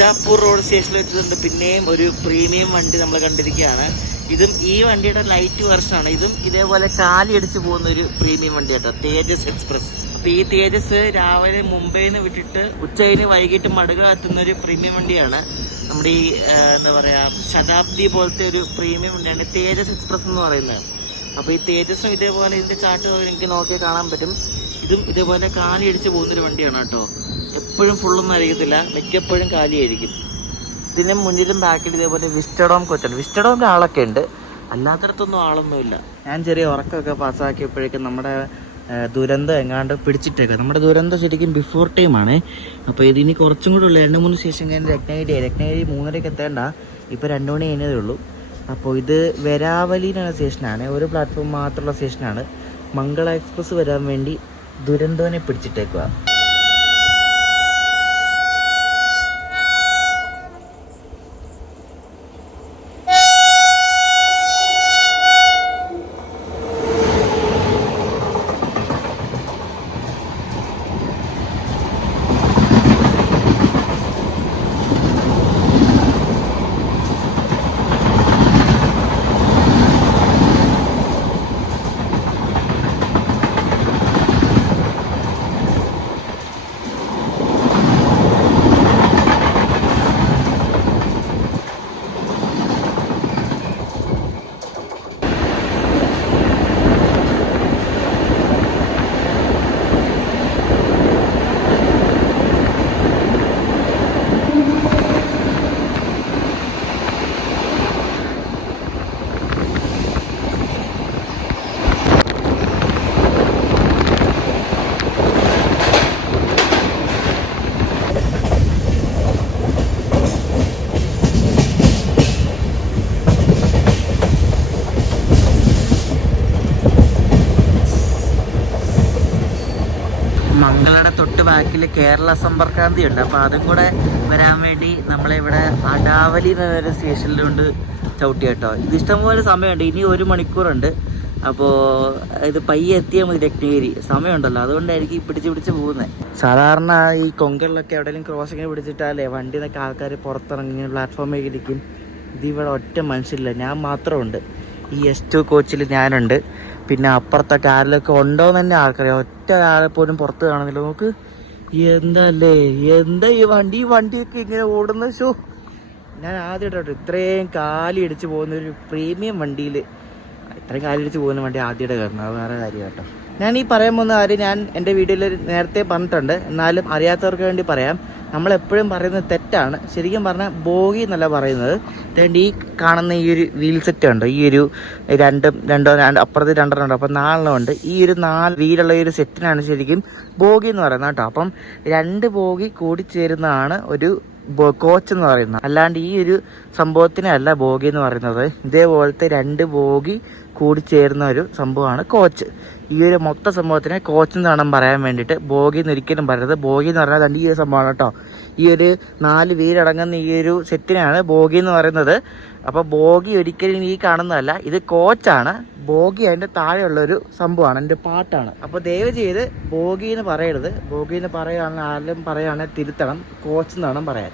ബിജാപ്പൂർ റോഡ് സ്റ്റേഷനിൽ വെച്ചിട്ടുണ്ട് പിന്നെയും ഒരു പ്രീമിയം വണ്ടി നമ്മൾ കണ്ടിരിക്കുകയാണ്. ഇതും ഈ വണ്ടിയുടെ ലൈറ്റ് വെർഷനാണ്. ഇതും ഇതേപോലെ കാലിയടിച്ച് പോകുന്ന ഒരു പ്രീമിയം വണ്ടി കേട്ടോ, തേജസ് എക്സ്പ്രസ്. അപ്പോൾ ഈ തേജസ് രാവിലെ മുംബൈയിൽ നിന്ന് വിട്ടിട്ട് ഉച്ചകഴിഞ്ഞ് വൈകിട്ട് മടുക എത്തുന്ന ഒരു പ്രീമിയം വണ്ടിയാണ്. നമ്മുടെ ഈ എന്താ പറയുക ശതാബ്ദി പോലത്തെ ഒരു പ്രീമിയം വണ്ടിയാണ് തേജസ് എക്സ്പ്രസ് എന്ന് പറയുന്നത്. അപ്പോൾ ഈ തേജസ്സും ഇതേപോലെ ഇതിൻ്റെ ചാർട്ട് എനിക്ക് നോക്കിയാൽ കാണാൻ പറ്റും. ഇതും ഇതേപോലെ കാലിയടിച്ച് പോകുന്നൊരു വണ്ടിയാണ് കേട്ടോ. എപ്പോഴും ഫുള്ളൊന്നും ആയിരിക്കത്തില്ല, മിക്കപ്പോഴും കാലിയായിരിക്കും. ഇതിന് മുന്നിലും ബാക്കിൽ ഇതേപോലെ വിസ്റ്റഡോം കോച്ചുണ്ട്. വിസ്റ്റഡോമിൻ്റെ ആളൊക്കെ ഉണ്ട്, അല്ലാത്തടത്തൊന്നും ആളൊന്നുമില്ല. ഞാൻ ചെറിയ ഉറക്കമൊക്കെ പാസ്സാക്കിയപ്പോഴേക്കും നമ്മുടെ ദുരന്തം എങ്ങാണ്ട് പിടിച്ചിട്ടേക്കുക. നമ്മുടെ ദുരന്തം ശരിക്കും ബിഫോർ ടൈമാണ്. അപ്പോൾ ഇതിനി കുറച്ചും കൂടെ ഉള്ളു. 2-3 സ്റ്റേഷൻ കഴിഞ്ഞ് രത്നഗിരി 3:30 എത്തേണ്ട, ഇപ്പോൾ 2 മണി കഴിഞ്ഞതേ ഉള്ളൂ. അപ്പോൾ ഇത് വെരാവലിയിലുള്ള സ്റ്റേഷനാണ്, ഒരു പ്ലാറ്റ്ഫോം മാത്രമുള്ള സ്റ്റേഷനാണ്. മംഗള എക്സ്പ്രസ് വരാൻ വേണ്ടി ദുരന്തോനെ പിടിച്ചിട്ടേക്കുക. മംഗളയുടെ തൊട്ട് ബാക്കിൽ കേരള സമ്പർക്രാന്തി ഉണ്ട്. അപ്പോൾ അതും കൂടെ വരാൻ വേണ്ടി നമ്മളിവിടെ അടാവലി എന്നൊരു സ്റ്റേഷനിലുണ്ട് ചവിട്ടി കേട്ടോ. ഇത് ഇഷ്ടംപോലെ സമയമുണ്ട്, ഇനി 1 മണിക്കൂറുണ്ട്. അപ്പോൾ ഇത് പയ്യെ എത്തിയാൽ മതി രത്നഗിരി, സമയമുണ്ടല്ലോ, അതുകൊണ്ടായിരിക്കും പിടിച്ച് പോകുന്നത്. സാധാരണ ഈ കൊങ്കണിലൊക്കെ എവിടെയെങ്കിലും ക്രോസിങ്ങിന് പിടിച്ചിട്ടാലേ വണ്ടി നിന്നൊക്കെ ആൾക്കാർ പുറത്തിറങ്ങി പ്ലാറ്റ്ഫോമിലേക്ക് ഇരിക്കും. ഇതിവിടെ ഒറ്റ മനുഷ്യരില്ല, ഞാൻ മാത്രമുണ്ട്. ഈ S2 കോച്ചിൽ ഞാനുണ്ട്. പിന്നെ അപ്പുറത്തൊക്കെ ആരിലൊക്കെ ഉണ്ടോ എന്ന് തന്നെ ആൾക്കറിയാം. ഒറ്റ ആളെ പോലും പുറത്ത് കാണുന്നില്ല. നമുക്ക് എന്താ ഈ വണ്ടിയൊക്കെ ഇങ്ങനെ ഓടുന്ന ഷോ. ഞാൻ ആദ്യമായിട്ടോ ഇത്രയും കാലിയടിച്ച് പോകുന്നൊരു പ്രീമിയം വണ്ടിയിൽ, ഇത്രയും കാലിയടിച്ച് പോകുന്ന വണ്ടി ആദ്യമായിട്ട് കയറുന്നത്. അത് വേറെ കാര്യം കേട്ടോ. ഞാൻ ഈ പറയാൻ പോകുന്ന കാര്യം ഞാൻ എൻ്റെ വീഡിയോയിൽ നേരത്തെ പറഞ്ഞിട്ടുണ്ട്, എന്നാലും അറിയാത്തവർക്ക് വേണ്ടി പറയാം. നമ്മളെപ്പോഴും പറയുന്നത് തെറ്റാണ്. ശരിക്കും പറഞ്ഞാൽ ബോഗി എന്നല്ല പറയുന്നത്. ഈ കാണുന്ന ഈ ഒരു വീൽ സെറ്റ് ഉണ്ട്, ഈ ഒരു രണ്ടോ അപ്പുറത്ത് 2 ഉണ്ട്, അപ്പം 4 ഉണ്ട്. ഈ ഒരു 4 വീലുള്ള ഈ ഒരു സെറ്റിനാണ് ശരിക്കും ബോഗി എന്ന് പറയുന്നത് കേട്ടോ. അപ്പം 2 ബോഗി കൂടി ചേരുന്നതാണ് ഒരു കോച്ച് എന്ന് പറയുന്നത്. അല്ലാണ്ട് ഈ ഒരു സംഭവത്തിനല്ല ബോഗി എന്ന് പറയുന്നത്. ഇതേപോലത്തെ 2 ബോഗി കൂടി ചേരുന്ന ഒരു സംഭവമാണ് കോച്ച്. ഈ ഒരു മൊത്ത സംഭവത്തിനെ കോച്ച് എന്നാണ് പറയാൻ വേണ്ടിയിട്ട്. ബോഗി എന്ന് ഒരിക്കലും പറയരുത്. ബോഗി എന്ന് പറഞ്ഞാൽ ഈ ഒരു സംഭവമാണ് കേട്ടോ. ഈ ഒരു 4 വീലടങ്ങുന്ന ഈ ഒരു സെറ്റിനാണ് ബോഗി എന്ന് പറയുന്നത്. അപ്പോൾ ബോഗി ഒരിക്കലും ഈ കാണുന്നതല്ല, ഇത് കോച്ചാണ്. ബോഗി അതിൻ്റെ താഴെയുള്ളൊരു സംഭവമാണ്, എൻ്റെ പാട്ടാണ്. അപ്പോൾ ദയവ് ചെയ്ത് ബോഗി എന്ന് പറയരുത്. ബോഗി എന്ന് പറയുകയാണെങ്കിൽ ആരും പറയുകയാണെങ്കിൽ തിരുത്തണം, കോച്ച് എന്നാണ് പറയാൻ.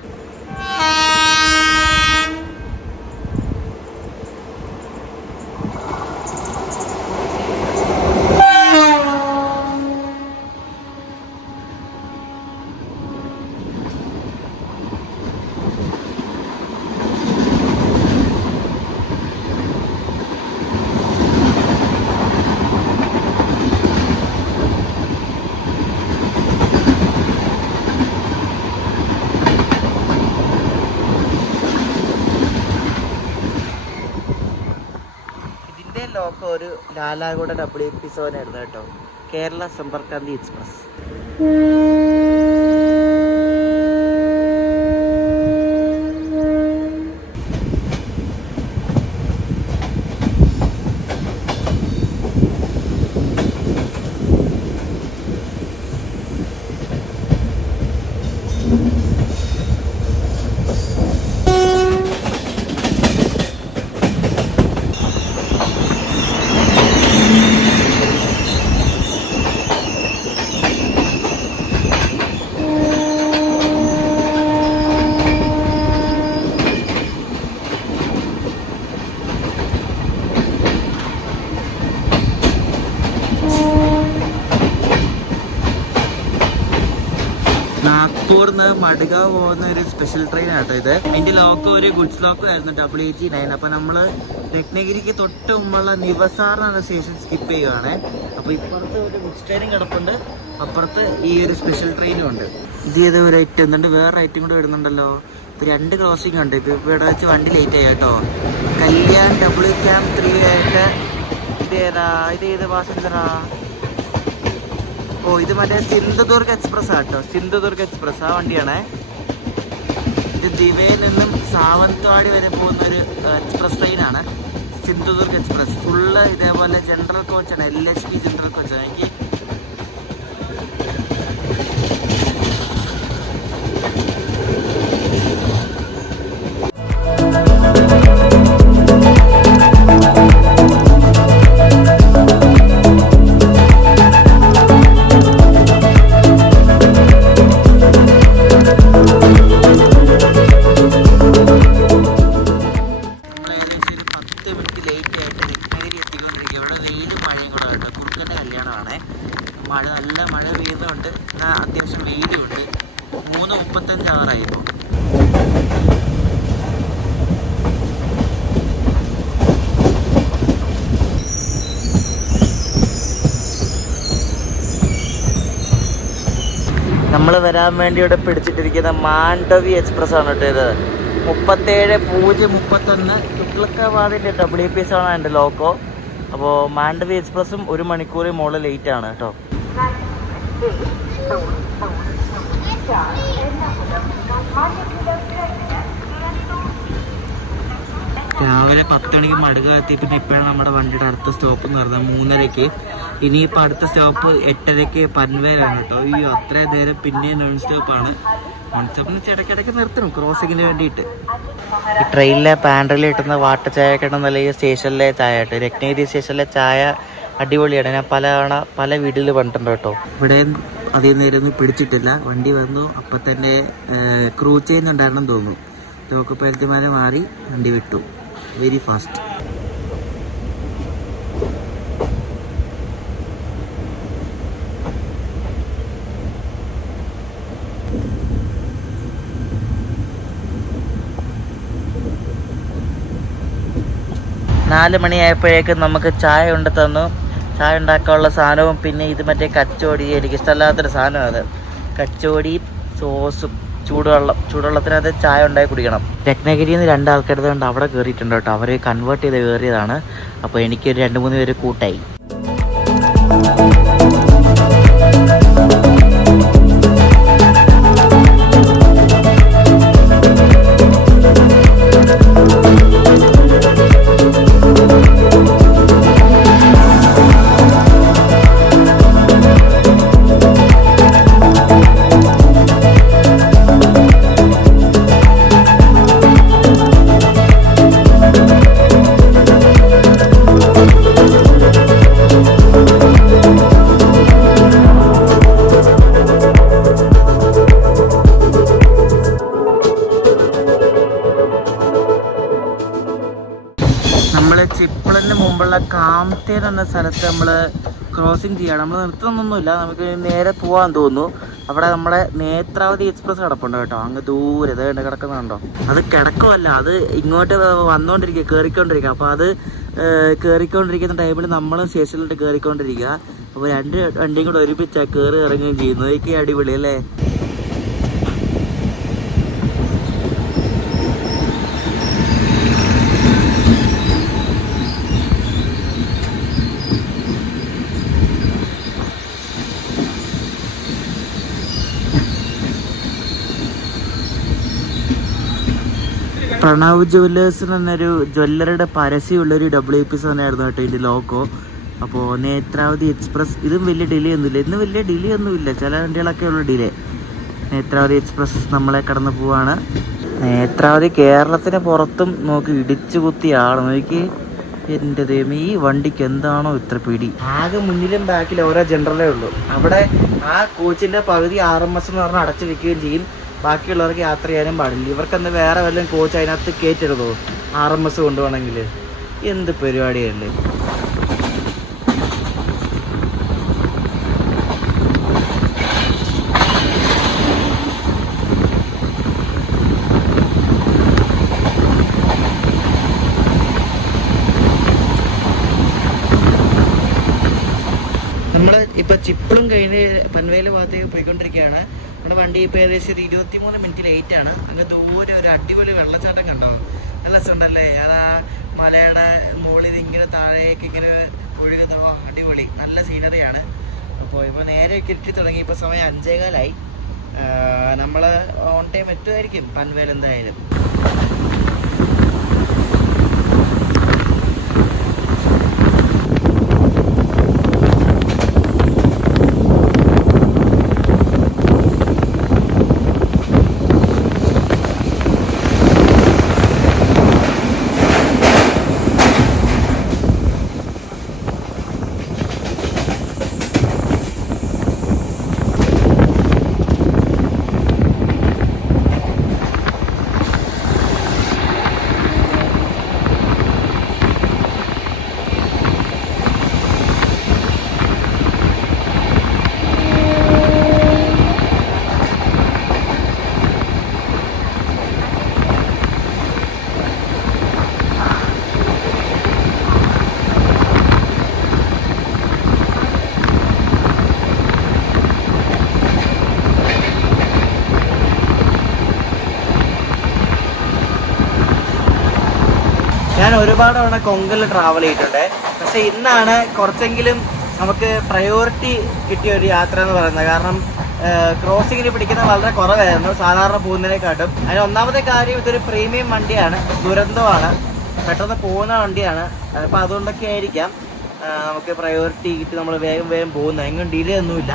ലോക്കോ ഒരു ലാലാഗുഡ WP7 ആയിരുന്നു കേട്ടോ, കേരള സമ്പർക്രാന്തി എക്സ്പ്രസ്. കരിപ്പൂർന്ന് മഡ്ഗാവ് പോകുന്ന ഒരു സ്പെഷ്യൽ ട്രെയിൻ ആട്ടോ ഇത്. അതിന്റെ ലോക്കോ ഒരു ഗുഡ്സ് ലോക്കോ ആയിരുന്നു W89. അപ്പൊ നമ്മള് രത്നഗിരിക്ക് തൊട്ട് മുമ്പുള്ള നിവസാർ എന്ന സ്റ്റേഷൻ സ്കിപ്പ് ചെയ്യുവാണ്. അപ്പൊ ഇപ്പുറത്ത് ഒരു ഗുഡ്സ് ട്രെയിനും കിടപ്പുണ്ട്, അപ്പുറത്ത് ഈ ഒരു സ്പെഷ്യൽ ട്രെയിനും ഉണ്ട്. ഇത് ചെയ്ത ഒരു ഐറ്റം എന്നുണ്ട്, വേറെ ഐറ്റം കൂടെ വരുന്നുണ്ടല്ലോ. ഇപ്പൊ 2 ക്രോസിംഗ് ഉണ്ട്. ഇപ്പൊ ഇവിടെ വെച്ച് വണ്ടി ലേറ്റ് ആയി കേട്ടോ. കല്യാൺ WCAM3 ആയിട്ട് ഇത് ഏത് പാസഞ്ചറാ? ഓ, ഇത് മറ്റേ സിന്ധുദുർഗ് എക്സ്പ്രസ് ആട്ടോ. സിന്ധുദുർഗ് എക്സ്പ്രസ് ആ വണ്ടിയാണേ. ഇത് ദിവയിൽ നിന്നും സാവന്ത്വാടി വരെ പോകുന്ന ഒരു എക്സ്പ്രസ് ട്രെയിനാണ് സിന്ധുദുർഗ് എക്സ്പ്രസ്. ഫുള്ള് ഇതേപോലെ ജനറൽ കോച്ചാണ്, LHP ജനറൽ കോച്ചാണ്. എനിക്ക് നല്ല മഴ പെയ്യുന്നുണ്ട്, എന്നാൽ അത്യാവശ്യം വെയിലുണ്ട്. 3:35 ആറായിപ്പോൾ. നമ്മൾ വരാൻ വേണ്ടി ഇവിടെ പിടിച്ചിട്ടിരിക്കുന്ന മാണ്ഡവി എക്സ്പ്രസ് ആണ് കേട്ടോ. ഇത് 37:031 തുഗ്ലക്കാബാദിൻ്റെ WPS ആണ് എൻ്റെ ലോക്കോ. അപ്പോൾ മാണ്ഡവി എക്സ്പ്രസും 1 മണിക്കൂർ മുകളിൽ ലേറ്റ് ആണ് കേട്ടോ. രാവിലെ 10 മണിക്ക് മഡ്ഗാവ് എത്തി. പിന്നെ ഇപ്പോഴാണ് നമ്മുടെ വണ്ടിയുടെ അടുത്ത സ്റ്റോപ്പ് എന്ന് പറഞ്ഞാൽ 3:30. ഇനിയിപ്പോൾ അടുത്ത സ്റ്റോപ്പ് 8:30 പൻവേലാണ് കേട്ടോ. അയ്യോ, അത്രയും നേരം പിന്നെ നോൺ സ്റ്റോപ്പാണ്. നോൺ സ്റ്റോപ്പിന് ഇടയ്ക്കിടയ്ക്ക് നിർത്തണം ക്രോസിങ്ങിന് വേണ്ടിയിട്ട്. ഈ ട്രെയിനിലെ പാൻഡറിൽ കിട്ടുന്ന വാട്ടർ ചായ കിട്ടുന്നല്ല ഈ സ്റ്റേഷനിലെ ചായ കേട്ടോ. രത്നഗിരി സ്റ്റേഷനിലെ ചായ അടിപൊളിയാണ്. ഞാൻ പല വീട്ടിൽ കണ്ടിട്ടുണ്ട് കേട്ടോ. ഇവിടെ അധികം നേരം ഒന്നും പിടിച്ചിട്ടില്ല. വണ്ടി വന്നു അപ്പം തന്നെ ക്രൂ ചേഞ്ച് ഉണ്ടായിരുന്നു തോന്നുന്നു. തോക്ക് പരുത്തിമാരെ മാറി വണ്ടി വിട്ടു. Very fast. നാല് മണിയായപ്പോഴേക്കും നമുക്ക് ചായ കൊണ്ട് തന്നു. ചായ ഉണ്ടാക്കാനുള്ള സാധനവും പിന്നെ ഇത് മറ്റേ കച്ചോടി, എനിക്ക് ഇഷ്ടമല്ലാത്തൊരു സാധനമാണ് അത്. കച്ചോടി സോസും ചൂടുവെള്ളത്തിനകത്ത് ചായ ഉണ്ടാക്കി കുടിക്കണം. രത്നഗിരിയിൽ നിന്ന് 2 ആൾക്കാരുടെ കൊണ്ട് അവിടെ കയറിയിട്ടുണ്ട് കേട്ടോ. അവർ കൺവേർട്ട് ചെയ്ത് കയറിയതാണ്. അപ്പോൾ എനിക്കൊരു 2-3 പേര് കൂട്ടായി. നമ്മൾ ചിപ്പിളിന് മുമ്പുള്ള കാംതേൻ എന്ന സ്ഥലത്ത് നമ്മൾ ക്രോസിങ് ചെയ്യണം. നമ്മൾ നിർത്തുന്നൊന്നുമില്ല, നമുക്ക് നേരെ പോകാൻ തോന്നുന്നു. അവിടെ നമ്മുടെ നേത്രാവതി എക്സ്പ്രസ് കിടപ്പുണ്ട് കേട്ടോ. അങ്ങ് ദൂരെ ഇത് കിടക്കുന്നുണ്ടോ? അത് കിടക്കുമല്ല, അത് ഇങ്ങോട്ട് കയറിക്കൊണ്ടിരിക്കുക. അപ്പോൾ അത് കയറിക്കൊണ്ടിരിക്കുന്ന ടൈമിൽ നമ്മളും സ്റ്റേഷനിലിട്ട് കയറിക്കൊണ്ടിരിക്കുക. അപ്പോൾ 2 വണ്ടിയും കൂടെ ഒരുമിച്ചാണ് കയറി ഇറങ്ങുകയും ചെയ്യുന്നത്. ഇതൊക്കെ അടിപൊളി അല്ലേ? പ്രണവ് ജുവല്ലേഴ്സ് എന്നൊരു ജ്വല്ലറിയുടെ പരസ്യമുള്ളൊരു WPS തന്നെയായിരുന്നു കേട്ടോ ഇതിൻ്റെ ലോക്കോ. അപ്പോൾ നേത്രാവതി എക്സ്പ്രസ്, ഇതും വലിയ ഡിലേ ഒന്നുമില്ല. ഇന്ന് വലിയ ഡിലേ ഒന്നുമില്ല, ചില വണ്ടികളൊക്കെ ഉള്ള ഡിലേ. നേത്രാവതി എക്സ്പ്രസ് നമ്മളെ കടന്നു പോവാണ്. നേത്രാവതി കേരളത്തിന് പുറത്തും നോക്കി ഇടിച്ചു കുത്തിയാണ്. നോക്കി എൻ്റെ ദൈവം, ഈ വണ്ടിക്ക് എന്താണോ ഇത്ര പിടി. ആകെ മുന്നിലും ബാക്കിലും ഓരോ ജനറലേ ഉള്ളൂ. അവിടെ ആ കോച്ചിൻ്റെ പകുതി RMS എന്ന് പറഞ്ഞാൽ അടച്ചു വെക്കുകയും ചെയ്യും. ബാക്കിയുള്ളവർക്ക് യാത്ര ചെയ്യാനും പാടില്ല. ഇവർക്കെന്താ വേറെ വല്ലതും കോച്ച് അതിനകത്ത് കയറ്റെടുത്തോ RMS കൊണ്ടുപോകണമെങ്കിൽ? എന്ത് പരിപാടിയല്ലേ? ഇപ്പോൾ ചിപ്പിളും കഴിഞ്ഞ് പൻവേൽ ഭാഗത്തേക്ക് പോയിക്കൊണ്ടിരിക്കുകയാണ്. നമ്മുടെ വണ്ടി ഇപ്പോൾ ഏകദേശം ഒരു 23 മിനിറ്റ് ലേറ്റാണ്. അങ്ങ് ദൂരെ ഒരു അടിപൊളി വെള്ളച്ചാട്ടം കണ്ടോ, നല്ല രസമുണ്ടല്ലേ? അതാ മലയുടെ മുകളിൽ ഇങ്ങനെ താഴേക്ക് ഇങ്ങനെ ഒഴുകുന്ന അടിപൊളി നല്ല സീനറിയാണ്. അപ്പോൾ ഇപ്പോൾ നേരെ കിട്ടി തുടങ്ങി. ഇപ്പോൾ സമയം 5:15. നമ്മൾ ഓൺ ടൈം എത്തുമായിരിക്കും പൻവേൽ എന്തായാലും. ഞാൻ ഒരുപാട് തവണ കൊങ്കലിൽ ട്രാവൽ ചെയ്തിട്ടുണ്ട്. പക്ഷേ ഇന്നാണ് കുറച്ചെങ്കിലും നമുക്ക് പ്രയോറിറ്റി കിട്ടിയ ഒരു യാത്ര എന്ന് പറയുന്നത്. കാരണം ക്രോസിങ്ങിന് പിടിക്കുന്നത് വളരെ കുറവായിരുന്നു സാധാരണ പോകുന്നതിനെക്കാട്ടും. അതിന് ഒന്നാമത്തെ കാര്യം ഇതൊരു പ്രീമിയം വണ്ടിയാണ്, ദുരന്തമാണ്, പെട്ടെന്ന് പോകുന്ന വണ്ടിയാണ്. അപ്പോൾ അതുകൊണ്ടൊക്കെ ആയിരിക്കാം നമുക്ക് പ്രയോറിറ്റി കിട്ടി നമ്മൾ വേഗം വേഗം പോകുന്നത്. എങ്ങും ഡിലേ ഒന്നുമില്ല.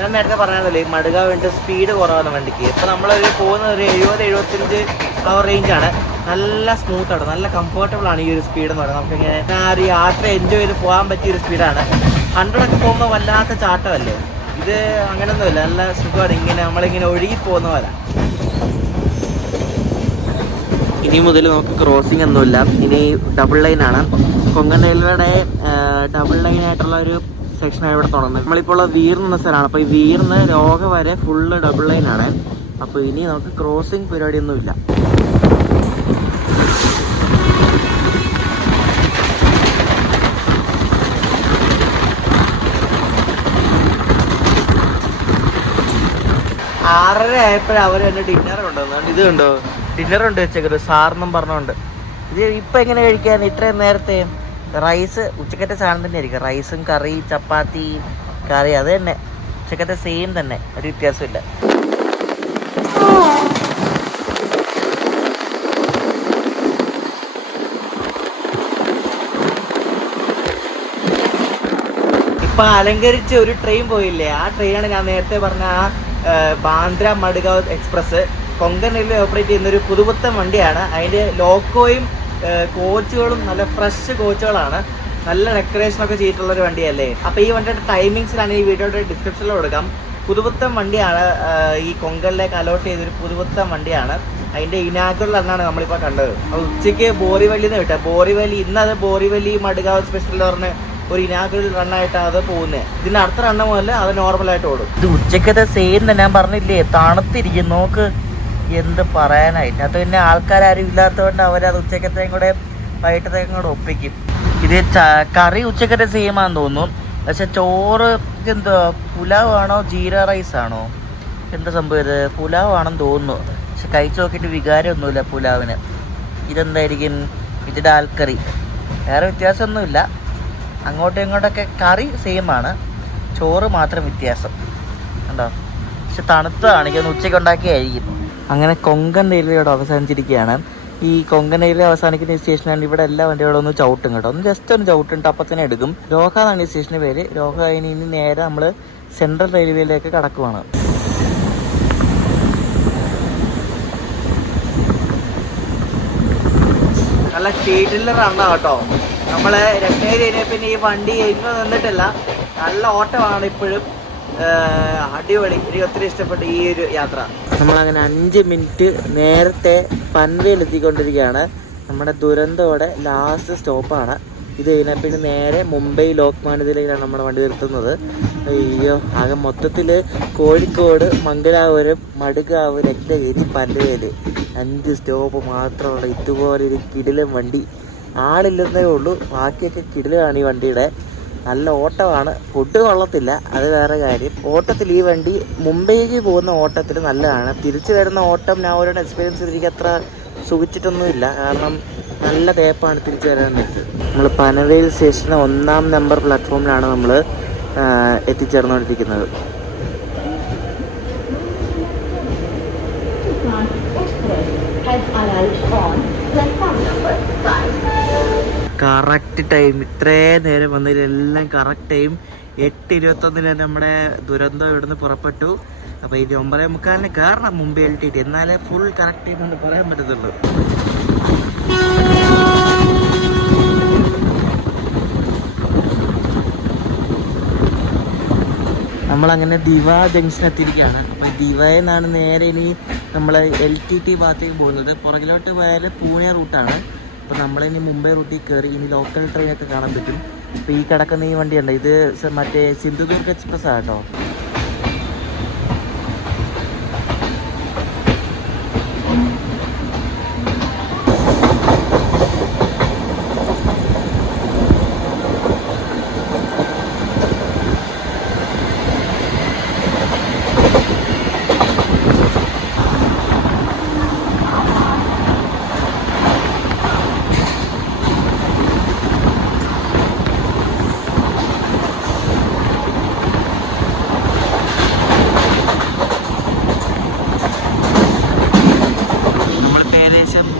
ഞാൻ നേരത്തെ പറഞ്ഞതല്ലേ മടുക വേണ്ട സ്പീഡ് കുറവാണ് വണ്ടിക്ക്. ഇപ്പോൾ നമ്മളൊരു പോകുന്ന ഒരു 70-75 അവർ റേഞ്ചാണ്. നല്ല സ്മൂത്താണ്, നല്ല കംഫർട്ടബിൾ ആണ് ഈ ഒരു സ്പീഡ് എന്ന് പറയുന്നത്. നമുക്കിങ്ങനെ ആ ഒരു യാത്ര എൻജോയ് ചെയ്ത് പോകാൻ പറ്റിയ ഒരു സ്പീഡാണ്. 100 പോകുമ്പോൾ വല്ലാത്ത ചാട്ടമല്ലേ, ഇത് അങ്ങനെയൊന്നുമില്ല, നല്ല സുഖമാണ്. ഇങ്ങനെ നമ്മളിങ്ങനെ ഒഴുകി പോകുന്ന പോലെ. ഇനി മുതൽ നമുക്ക് ക്രോസിംഗ് ഒന്നുമില്ല, ഇനി ഡബിൾ ലൈനാണ്. കൊങ്കൺ റെയിൽവേയുടെ ഡബിൾ ലൈനായിട്ടുള്ള ഒരു സെക്ഷനാണ് ഇവിടെ തുടങ്ങുന്നത്. നമ്മളിപ്പോൾ ഉള്ള വീർന്ന സ്ഥലമാണ്. അപ്പോൾ ഈ വീർന്ന് ലോക വരെ ഫുള്ള് ഡബിൾ ലൈനാണ്. അപ്പോൾ ഇനി നമുക്ക് ക്രോസിംഗ് പരിപാടിയൊന്നുമില്ല. ആറര ആയപ്പോഴും അവർ തന്നെ ഡിന്നർ കൊണ്ടുവന്നുണ്ട്. ഇത് കണ്ടോ, ഡിന്നർ ഉണ്ട് വെച്ചേക്കൊരു സാറെന്നും പറഞ്ഞുകൊണ്ട്. ഇത് ഇപ്പം എങ്ങനെ കഴിക്കാൻ ഇത്രയും നേരത്തെ? റൈസ് ഉച്ചക്കത്തെ സാധനം തന്നെ ആയിരിക്കും, റൈസും കറി, ചപ്പാത്തി കറി, അത് തന്നെ ഉച്ചക്കത്തെ സെയിം തന്നെ, ഒരു വ്യത്യാസമില്ല. ഇപ്പം അലങ്കരിച്ച് ഒരു ട്രെയിൻ പോയില്ലേ, ആ ട്രെയിനാണ് ഞാൻ നേരത്തെ പറഞ്ഞ ആ Bandra Madgaon express. Konkan railway operate ചെയ്യുന്നൊരു പുതുപുത്തൻ വണ്ടിയാണ്. അതിൻ്റെ ലോക്കോയും കോച്ചുകളും നല്ല ഫ്രഷ് കോച്ചുകളാണ്, നല്ല ഡെക്കറേഷനൊക്കെ ചെയ്തിട്ടുള്ളൊരു വണ്ടിയല്ലേ. അപ്പോൾ ഈ വണ്ടിയുടെ ടൈമിങ്സിലാണ് ഈ വീഡിയോയുടെ ഡിസ്ക്രിപ്ഷനിൽ കൊടുക്കാം. പുതുപുത്തൻ വണ്ടിയാണ്, ഈ കൊങ്കണിലേക്ക് അലോട്ട് ചെയ്തൊരു പുതുപുത്തൻ വണ്ടിയാണ്. അതിൻ്റെ ഇനാഗുറൽ എന്നാണ് നമ്മളിപ്പോൾ കണ്ടത്. അപ്പോൾ ഉച്ചയ്ക്ക് ബോറിവല്ലിന്ന് വിട്ടത്, ബോറിവല്ലി ഇന്നത് ബോറിവല്ലി മഡ്ഗാവ് സ്പെഷ്യൽ പറഞ്ഞ് ഒരു ഇനാഗുറൽ റണ്ണായിട്ടാണ് അത് പോകുന്നത്. ഇതിൻ്റെ അടുത്ത റണ്ണ് മുതൽ അത് നോർമലായിട്ട് ഓടും. ഇത് ഉച്ചക്കത്തെ സെയിം തന്നെ, ഞാൻ പറഞ്ഞില്ലേ, തണുത്തിരിക്കും. നോക്ക്, എന്ത് പറയാനായിട്ട്. അത് പിന്നെ ആൾക്കാരും ഇല്ലാത്തതുകൊണ്ട് അവരത് ഉച്ചക്കത്തെയും കൂടെ വൈകിട്ടത്തേക്കും കൂടെ ഒപ്പിക്കും. ഇത് കറി ഉച്ചക്കത്തെ സെയിമാണെന്ന് തോന്നുന്നു. പക്ഷെ ചോറ് ഇതെന്തോ പുലാവ് ആണോ ജീര റൈസ് ആണോ എന്താ സംഭവം? ഇത് പുലാവ് ആണെന്ന് തോന്നുന്നു. പക്ഷെ കഴിച്ചു നോക്കിയിട്ട് വികാരമൊന്നുമില്ല പുലാവിന്. ഇതെന്തായിരിക്കും? ഇത് ഡാൽ കറി, വേറെ വ്യത്യാസമൊന്നുമില്ല. അങ്ങോട്ടും ഇങ്ങോട്ടൊക്കെ കറി സെയിമാണ്, ചോറ് മാത്രം വ്യത്യാസം ഉണ്ടോ. പക്ഷെ തണുത്തതാണ്, എനിക്കൊന്ന് ഉച്ചയ്ക്ക് ഉണ്ടാക്കിയായിരിക്കും. അങ്ങനെ കൊങ്കൺ റെയിൽവേയോട് അവസാനിച്ചിരിക്കുകയാണ്. ഈ കൊങ്കണയിൽ അവസാനിക്കുന്ന ഈ സ്റ്റേഷനാണ്. ഇവിടെ എല്ലാ വണ്ടികളും ഒന്ന് ചവിട്ടും കേട്ടോ, ഒന്ന് ജസ്റ്റ് ഒന്ന് ചവിട്ടിട്ട് അപ്പം തന്നെ എടുക്കും. രോഹ എന്നാണ് ഈ സ്റ്റേഷൻ്റെ പേര്. രോഹ കഴിഞ്ഞ് ഇനി നേരെ നമ്മൾ സെൻട്രൽ റെയിൽവേയിലേക്ക് കടക്കുവാണ്. നല്ല സ്പീഡിൽ റണ്ണാ കേട്ടോ. നമ്മള് രണ്ടേരി പിന്നെ ഈ വണ്ടി എങ്ങും നിന്നിട്ടില്ല, നല്ല ഓട്ടമാണ് ഇപ്പോഴും. അടിപൊളി, എനിക്ക് ഒത്തിരി ഇഷ്ടപ്പെട്ടു ഈ ഒരു യാത്ര. നമ്മളങ്ങനെ 5 മിനിറ്റ് നേരത്തെ പൻവേൽ എത്തിക്കൊണ്ടിരിക്കുകയാണ്. നമ്മുടെ ദുരന്തോടെ ലാസ്റ്റ് സ്റ്റോപ്പാണ് ഇത്. കഴിഞ്ഞാൽ പിന്നെ നേരെ മുംബൈ ലോക്മാന്യത്തിലേക്കാണ് നമ്മുടെ വണ്ടി നിർത്തുന്നത്. അയ്യോ, ആകെ മൊത്തത്തിൽ കോഴിക്കോട്, മംഗലാപുരം, മടുകാവ്, രക്തഗിരി, പൻവേൽ 5 സ്റ്റോപ്പ് മാത്രമുള്ള ഇതുപോലൊരു കിടിലൻ വണ്ടി. ആളില്ലെന്നേ ഉള്ളൂ, ബാക്കിയൊക്കെ കിടിലാണ് ഈ വണ്ടിയുടെ. നല്ല ഓട്ടമാണ്, ഫുഡ് കൊള്ളത്തില്ല, അത് വേറെ കാര്യം. ഓട്ടത്തിൽ ഈ വണ്ടി മുംബൈക്ക് പോകുന്ന ഓട്ടത്തിൽ നല്ലതാണ്. തിരിച്ചു വരുന്ന ഓട്ടം ഞാൻ അവരുടെ എക്സ്പീരിയൻസ് എനിക്ക് അത്ര സുഖിച്ചിട്ടൊന്നുമില്ല, കാരണം നല്ല തേപ്പാണ് തിരിച്ചു വരാൻ നേരത്ത്. നമ്മൾ പനവേൽ സ്റ്റേഷന് 1-ാം നമ്പർ പ്ലാറ്റ്ഫോമിലാണ് നമ്മൾ എത്തിച്ചേർന്നുകൊണ്ടിരിക്കുന്നത്. കറക്റ്റ് ടൈം, ഇത്രയും നേരം വന്നതിലെല്ലാം കറക്റ്റ് ടൈം. 8:21 നമ്മുടെ ദുരന്തം ഇവിടുന്ന് പുറപ്പെട്ടു. അപ്പോൾ ഈ 9:45 കയറണം മുംബൈ LTT, എന്നാലേ ഫുൾ കറക്റ്റ് ടൈം എന്ന് പറയാൻ പറ്റത്തുള്ളൂ. നമ്മളങ്ങനെ ദിവ ജംഗ്ഷൻ എത്തിയിരിക്കുകയാണ്. അപ്പോൾ ദിവയിൽ നിന്നാണ് നേരെ ഇനി നമ്മൾ LTT ഭാഗത്തേക്ക് പോകുന്നത്. പുറകിലോട്ട് പോയാൽ പൂനെ റൂട്ടാണ്. അപ്പോൾ നമ്മളിനി മുംബൈ റൂട്ടിൽ കയറി ഇനി ലോക്കൽ ട്രെയിനൊക്കെ കാണാൻ പറ്റും. അപ്പോൾ ഈ കിടക്കുന്ന ഈ വണ്ടിയുണ്ട്, ഇത് മറ്റേ സിന്ധുദുർഗ് എക്സ്പ്രസ് ആണ് കേട്ടോ.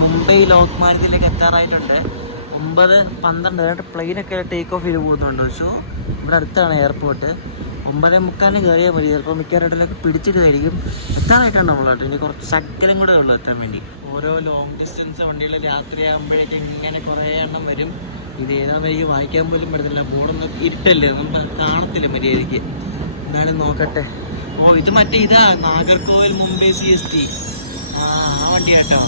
മുംബൈ ലോക്മാന്യത്തിലേക്ക് എത്താറായിട്ടുണ്ട്. 9:12 പ്ലെയിനൊക്കെ ടേക്ക് ഓഫ് ചെയ്ത് പോകുന്നുണ്ട്. പക്ഷേ ഇവിടെ അടുത്താണ് എയർപോർട്ട്. 9:45 കയറിയാൽ മതി. ചിലപ്പോൾ മിക്കവാറും പിടിച്ചിട്ടായിരിക്കും. എത്താറായിട്ടാണ് നമ്മളായിട്ട്. ഇനി കുറച്ച് ശക്കലും കൂടെ ഉള്ളു എത്താൻ വേണ്ടി. ഓരോ ലോങ് ഡിസ്റ്റൻസ് വണ്ടികൾ രാത്രിയാകുമ്പോഴേക്കും ഇങ്ങനെ കുറേ എണ്ണം വരും. ഇത് ഏതാ വഴി വായിക്കാൻ പോലും പറ്റത്തില്ല, ബോർഡൊന്നും ഇരുട്ടല്ലേ, നമ്മൾ കാണത്തില്ല മര്യാദയ്ക്ക്. എന്നാലും നോക്കട്ടെ. ഇത് മറ്റേ ഇതാ നാഗർകോവിൽ മുംബൈ CST. ആ വണ്ടി കേട്ടോ,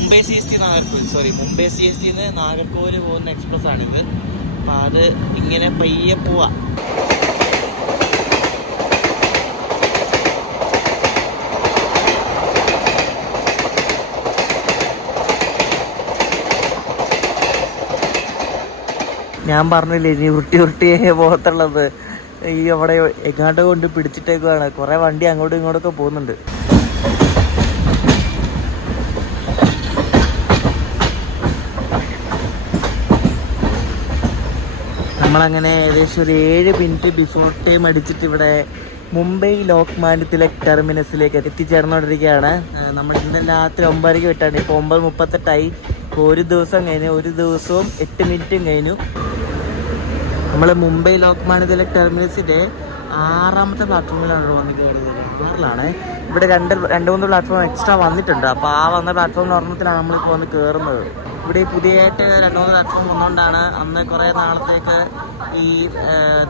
മുംബൈ CST നാഗർകോവിൽ, സോറി മുംബൈ CSTന്ന് നാഗർകോവിൽ പോകുന്ന എക്സ്പ്രസ് ആണിത്. അപ്പം അത് ഇങ്ങനെ പയ്യെ പോവാ. ഞാൻ പറഞ്ഞില്ലേ ഇനി ഉരുട്ടിയേ പോകത്തുള്ളത്. ഈ അവിടെ എങ്ങാണ്ട് കൊണ്ട് പിടിച്ചിട്ടേക്കുവാണ്. കുറേ വണ്ടി അങ്ങോട്ടും ഇങ്ങോട്ടൊക്കെ പോകുന്നുണ്ട്. നമ്മളങ്ങനെ ഏകദേശം ഒരു 7 മിനിറ്റ് ബിഫോർ ടൈം അടിച്ചിട്ട് ഇവിടെ മുംബൈ ലോക്മാന്യത്തിലെ ടെർമിനസിലേക്ക് എത്തിച്ചേർന്നുകൊണ്ടിരിക്കുകയാണ്. നമ്മൾ ഇന്നലെ രാത്രി 9:30 വിട്ടാണ്. ഇപ്പോൾ 9:38 ഇപ്പോൾ ഒരു ദിവസം കഴിഞ്ഞു, ഒരു ദിവസവും 8 മിനിറ്റും കഴിഞ്ഞു. നമ്മൾ മുംബൈ ലോക്മാന്യത്തിലെ ടെർമിനസിൻ്റെ 6ാമത്തെ പ്ലാറ്റ്ഫോമിലാണ് വന്നിട്ടുള്ളത്. 6ലാണ്. ഇവിടെ 2-3 പ്ലാറ്റ്ഫോം എക്സ്ട്രാ വന്നിട്ടുണ്ട്. അപ്പോൾ ആ വന്ന പ്ലാറ്റ്ഫോം ഒരെണ്ണത്തിലാണ് നമ്മളിപ്പോൾ വന്ന് കയറുന്നത്. ഇവിടെ പുതിയതായിട്ട് 2-3 പ്ലാറ്റ്ഫോം വന്നുകൊണ്ടാണ് അന്ന് കുറേ നാളത്തേക്ക് ഈ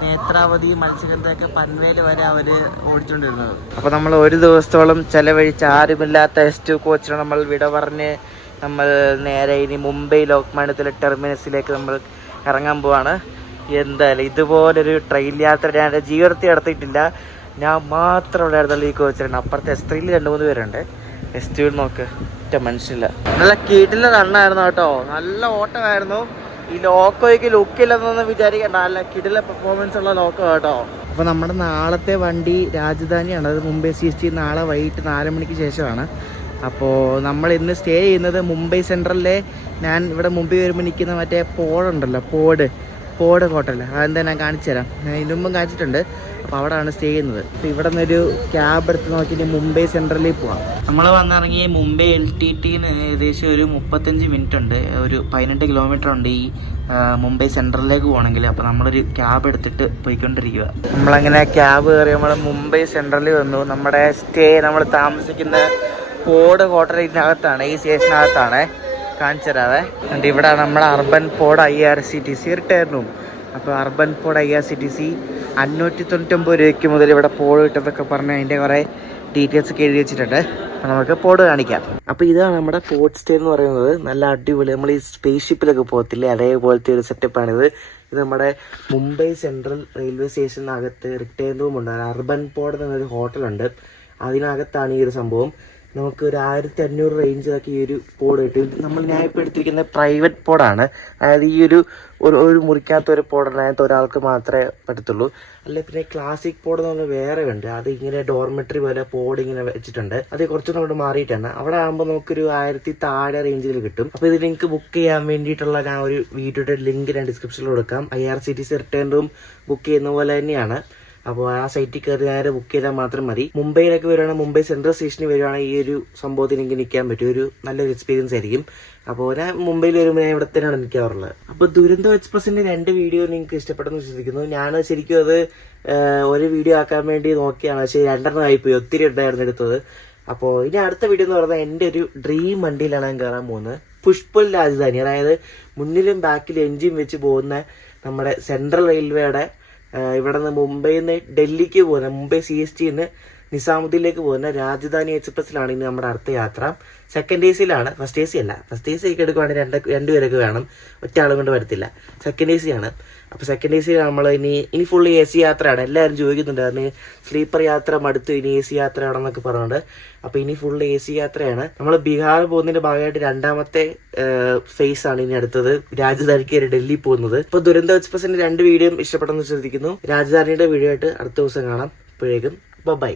നേത്രാവതി മത്സ്യഗന്ധമൊക്കെ പൻവേൽ വരെ അവർ ഓടിച്ചുകൊണ്ടിരുന്നത്. അപ്പോൾ നമ്മൾ ഒരു ദിവസത്തോളം ചിലവഴിച്ച് ആരുമില്ലാത്ത S2 കോച്ചിന് നമ്മൾ വിട പറഞ്ഞ് നമ്മൾ നേരെ ഇനി മുംബൈ ലോക്മാന്യത്തിലെ ടെർമിനസിലേക്ക് നമ്മൾ ഇറങ്ങാൻ പോവാണ്. എന്തായാലും ഇതുപോലൊരു ട്രെയിൻ യാത്ര ഞാൻ എൻ്റെ ജീവിതത്തിൽ നടത്തിയിട്ടില്ല. ഞാൻ മാത്രം ഉണ്ടായിരുന്നല്ലോ ഈ കോച്ചിലുണ്ട്. അപ്പുറത്തെ S3-ൽ 2-3 പേരുണ്ട്. S2-ൽ നോക്ക്, ഒറ്റ മനുഷ്യല്ല. നല്ല കീട്ടിലെ റണ്ണായിരുന്നു കേട്ടോ, നല്ല ഓട്ടമായിരുന്നു. ഈ ലോക്കോയ്ക്ക് ലുക്കില്ലെന്നൊന്നും വിചാരിക്കണ്ട, നല്ല കിടില പെർഫോമൻസ് ഉള്ള ലോക്കോ കേട്ടോ. അപ്പോൾ നമ്മുടെ നാളത്തെ വണ്ടി രാജധാനിയാണ്. അത് മുംബൈ CST നാളെ വൈകിട്ട് 4 മണിക്ക് ശേഷമാണ്. അപ്പോൾ നമ്മൾ ഇന്ന് സ്റ്റേ ചെയ്യുന്നത് മുംബൈ സെൻട്രലിലെ, ഞാൻ ഇവിടെ മുംബൈ വരുമ്പോൾ നിൽക്കുന്ന മറ്റേ പോഡുണ്ടല്ലോ, പോഡ് ഹോട്ടൽ. അതെന്താ ഞാൻ കാണിച്ചു തരാം, ഞാൻ ഇതിനു മുമ്പും കാണിച്ചിട്ടുണ്ട്. അപ്പോൾ അവിടെയാണ് സ്റ്റേ ചെയ്യുന്നത്. അപ്പോൾ ഇവിടെ നിന്നൊരു ക്യാബ് എടുത്ത് നോക്കിയിട്ട് മുംബൈ സെൻട്രലിൽ പോവാം. നമ്മൾ വന്നിറങ്ങി മുംബൈ LTTന്ന് ഏകദേശം ഒരു 35 മിനിറ്റ് ഉണ്ട്, ഒരു 18 കിലോമീറ്റർ ഉണ്ട് ഈ മുംബൈ സെൻട്രലിലേക്ക് പോകണമെങ്കിൽ. അപ്പോൾ നമ്മളൊരു ക്യാബ് എടുത്തിട്ട് പോയിക്കൊണ്ടിരിക്കുക. നമ്മളങ്ങനെ ക്യാബ് കയറി നമ്മൾ മുംബൈ സെൻട്രലിൽ വന്നു. നമ്മുടെ സ്റ്റേ നമ്മൾ താമസിക്കുന്ന പോഡ് ഹോട്ടലിനകത്താണ്, ഈ സ്റ്റേഷനകത്താണ്. കാണിച്ചു തരാവേ. എന്നിട്ട് ഇവിടെ നമ്മുടെ urban pod IRCTC return room. അപ്പോൾ അർബൻ പോഡ് IRCTC 599 രൂപയ്ക്ക് മുതൽ ഇവിടെ പോഡ് കിട്ടുന്നതൊക്കെ പറഞ്ഞ് അതിൻ്റെ കുറേ ഡീറ്റെയിൽസ് ഒക്കെ എഴുതി വെച്ചിട്ടുണ്ട്. അപ്പോൾ നമുക്ക് പോഡ് കാണിക്കാം. അപ്പോൾ ഇതാണ് നമ്മുടെ പോഡ് സ്റ്റേ എന്ന് പറയുന്നത്. നല്ല അടിപൊളി, നമ്മൾ ഈ സ്പേസ് ഷിപ്പിലൊക്കെ പോകത്തില്ലേ അതേപോലത്തെ ഒരു സെറ്റപ്പാണിത്. ഇത് നമ്മുടെ മുംബൈ സെൻട്രൽ റെയിൽവേ സ്റ്റേഷനകത്ത് റിട്ടേൺ റൂം ഉണ്ട്. അർബൻ പോഡ് എന്നൊരു ഹോട്ടലുണ്ട്, അതിനകത്താണ് ഈ ഒരു സംഭവം. നമുക്ക് ഒരു 1500 റേഞ്ചിലൊക്കെ ഈ ഒരു പോഡ് കിട്ടും. നമ്മൾ ഞാൻ ഇപ്പോൾ എടുത്തിരിക്കുന്ന പ്രൈവറ്റ് പോഡാണ്. അതായത് ഈ ഒരു മുറിക്കാത്ത ഒരു പോഡിനകത്ത് ഒരാൾക്ക് മാത്രമേ പറ്റത്തുള്ളൂ. അല്ലെ പിന്നെ ക്ലാസിക് പോഡ് എന്ന് പറഞ്ഞാൽ വേറെ ഉണ്ട്. അത് ഇങ്ങനെ ഡോർമെട്രി പോലെ പോഡ് ഇങ്ങനെ വെച്ചിട്ടുണ്ട്. അത് കുറച്ചുകൂടെ അവിടെ മാറിയിട്ടാണ്. അവിടെ ആകുമ്പോൾ നമുക്കൊരു 1000 താഴെ റേഞ്ചിൽ കിട്ടും. അപ്പോൾ ഇത് നിങ്ങൾക്ക് ബുക്ക് ചെയ്യാൻ വേണ്ടിയിട്ടുള്ള ഞാൻ ഒരു വീഡിയോയുടെ ലിങ്ക് ഞാൻ ഡിസ്ക്രിപ്ഷനിൽ കൊടുക്കാം. IRCTC റിട്ടേൺ റൂം ബുക്ക് ചെയ്യുന്ന പോലെ തന്നെയാണ്. അപ്പോൾ ആ സൈറ്റിൽ കയറി നേരെ ബുക്ക് ചെയ്താൽ മാത്രം മതി. മുംബൈയിലൊക്കെ വരുവാണെങ്കിൽ മുംബൈ സെൻട്രൽ സ്റ്റേഷനിൽ വരുവാണെങ്കിൽ ഈ ഒരു സംഭവത്തിന് എനിക്ക് നിൽക്കാൻ പറ്റും. ഒരു നല്ലൊരു എക്സ്പീരിയൻസ് ആയിരിക്കും. അപ്പോൾ ഞാൻ മുംബൈയിൽ വരുമ്പോൾ ഞാൻ ഇവിടെ തന്നെയാണ് നിൽക്കാറുള്ളത്. അപ്പോൾ ദുരന്തോ എക്സ്പ്രസിന്റെ 2 വീഡിയോ നിങ്ങൾക്ക് ഇഷ്ടപ്പെട്ടെന്ന് വിശ്വസിക്കുന്നു. ഞാൻ ശരിക്കും അത് ഒരു വീഡിയോ ആക്കാൻ വേണ്ടി നോക്കിയാണ്, പക്ഷേ 2 ആയിപ്പോയി, ഒത്തിരി ഉണ്ടായിരുന്നു എടുത്തത്. അപ്പോൾ ഇനി അടുത്ത വീഡിയോ എന്ന് പറഞ്ഞാൽ എൻ്റെ ഒരു ഡ്രീം വണ്ടിയിലാണ് ഞാൻ കയറാൻ പോകുന്നത്. പുഷ്പൽ രാജധാനി, അതായത് മുന്നിലും ബാക്കിലും എൻജിൻ വെച്ച് പോകുന്ന നമ്മുടെ സെൻട്രൽ റെയിൽവേയുടെ ഇവിടെ നിന്ന് മുംബൈയിൽ നിന്ന് ഡൽഹിക്ക് പോകുന്ന, മുംബൈ CSTന്ന് നിസാമുദ്ദീനിലേക്ക് പോകുന്ന രാജധാനി എക്സ്പ്രസ്സിലാണ് ഇനി നമ്മുടെ അടുത്ത യാത്ര. സെക്കൻഡ് AC-ലാണ്, ഫസ്റ്റ് AC അല്ല. ഫസ്റ്റ് AC ഒക്കെ എടുക്കുവാണെങ്കിൽ 2 പേരൊക്കെ വേണം, ഒറ്റ ആളും കൊണ്ട് വരത്തില്ല. സെക്കൻഡ് AC ആണ്. അപ്പോൾ സെക്കൻഡ് AC നമ്മൾ ഇനി ഫുൾ AC യാത്രയാണ്. എല്ലാവരും ചോദിക്കുന്നുണ്ട്, അതിന് സ്ലീപ്പർ യാത്ര മടുത്തു, ഇനി AC യാത്രയാണെന്നൊക്കെ പറഞ്ഞുകൊണ്ട്. അപ്പോൾ ഇനി ഫുൾ AC യാത്രയാണ്. നമ്മൾ ബീഹാർ പോകുന്നതിന്റെ ഭാഗമായിട്ട് 2ാമത്തെ ഫേസ് ആണ് ഇനി അടുത്തത്, രാജധാനിക്ക് ഡൽഹി പോകുന്നത്. ഇപ്പോൾ ദുരന്തോ എക്സ്പ്രസിന്റെ 2 വീഡിയോയും ഇഷ്ടപ്പെട്ടെന്ന് ശ്രദ്ധിക്കുന്നു. രാജധാനിയുടെ വീഡിയോ ആയിട്ട് അടുത്ത ദിവസം കാണാം. ഇപ്പോഴേക്കും ബൈ.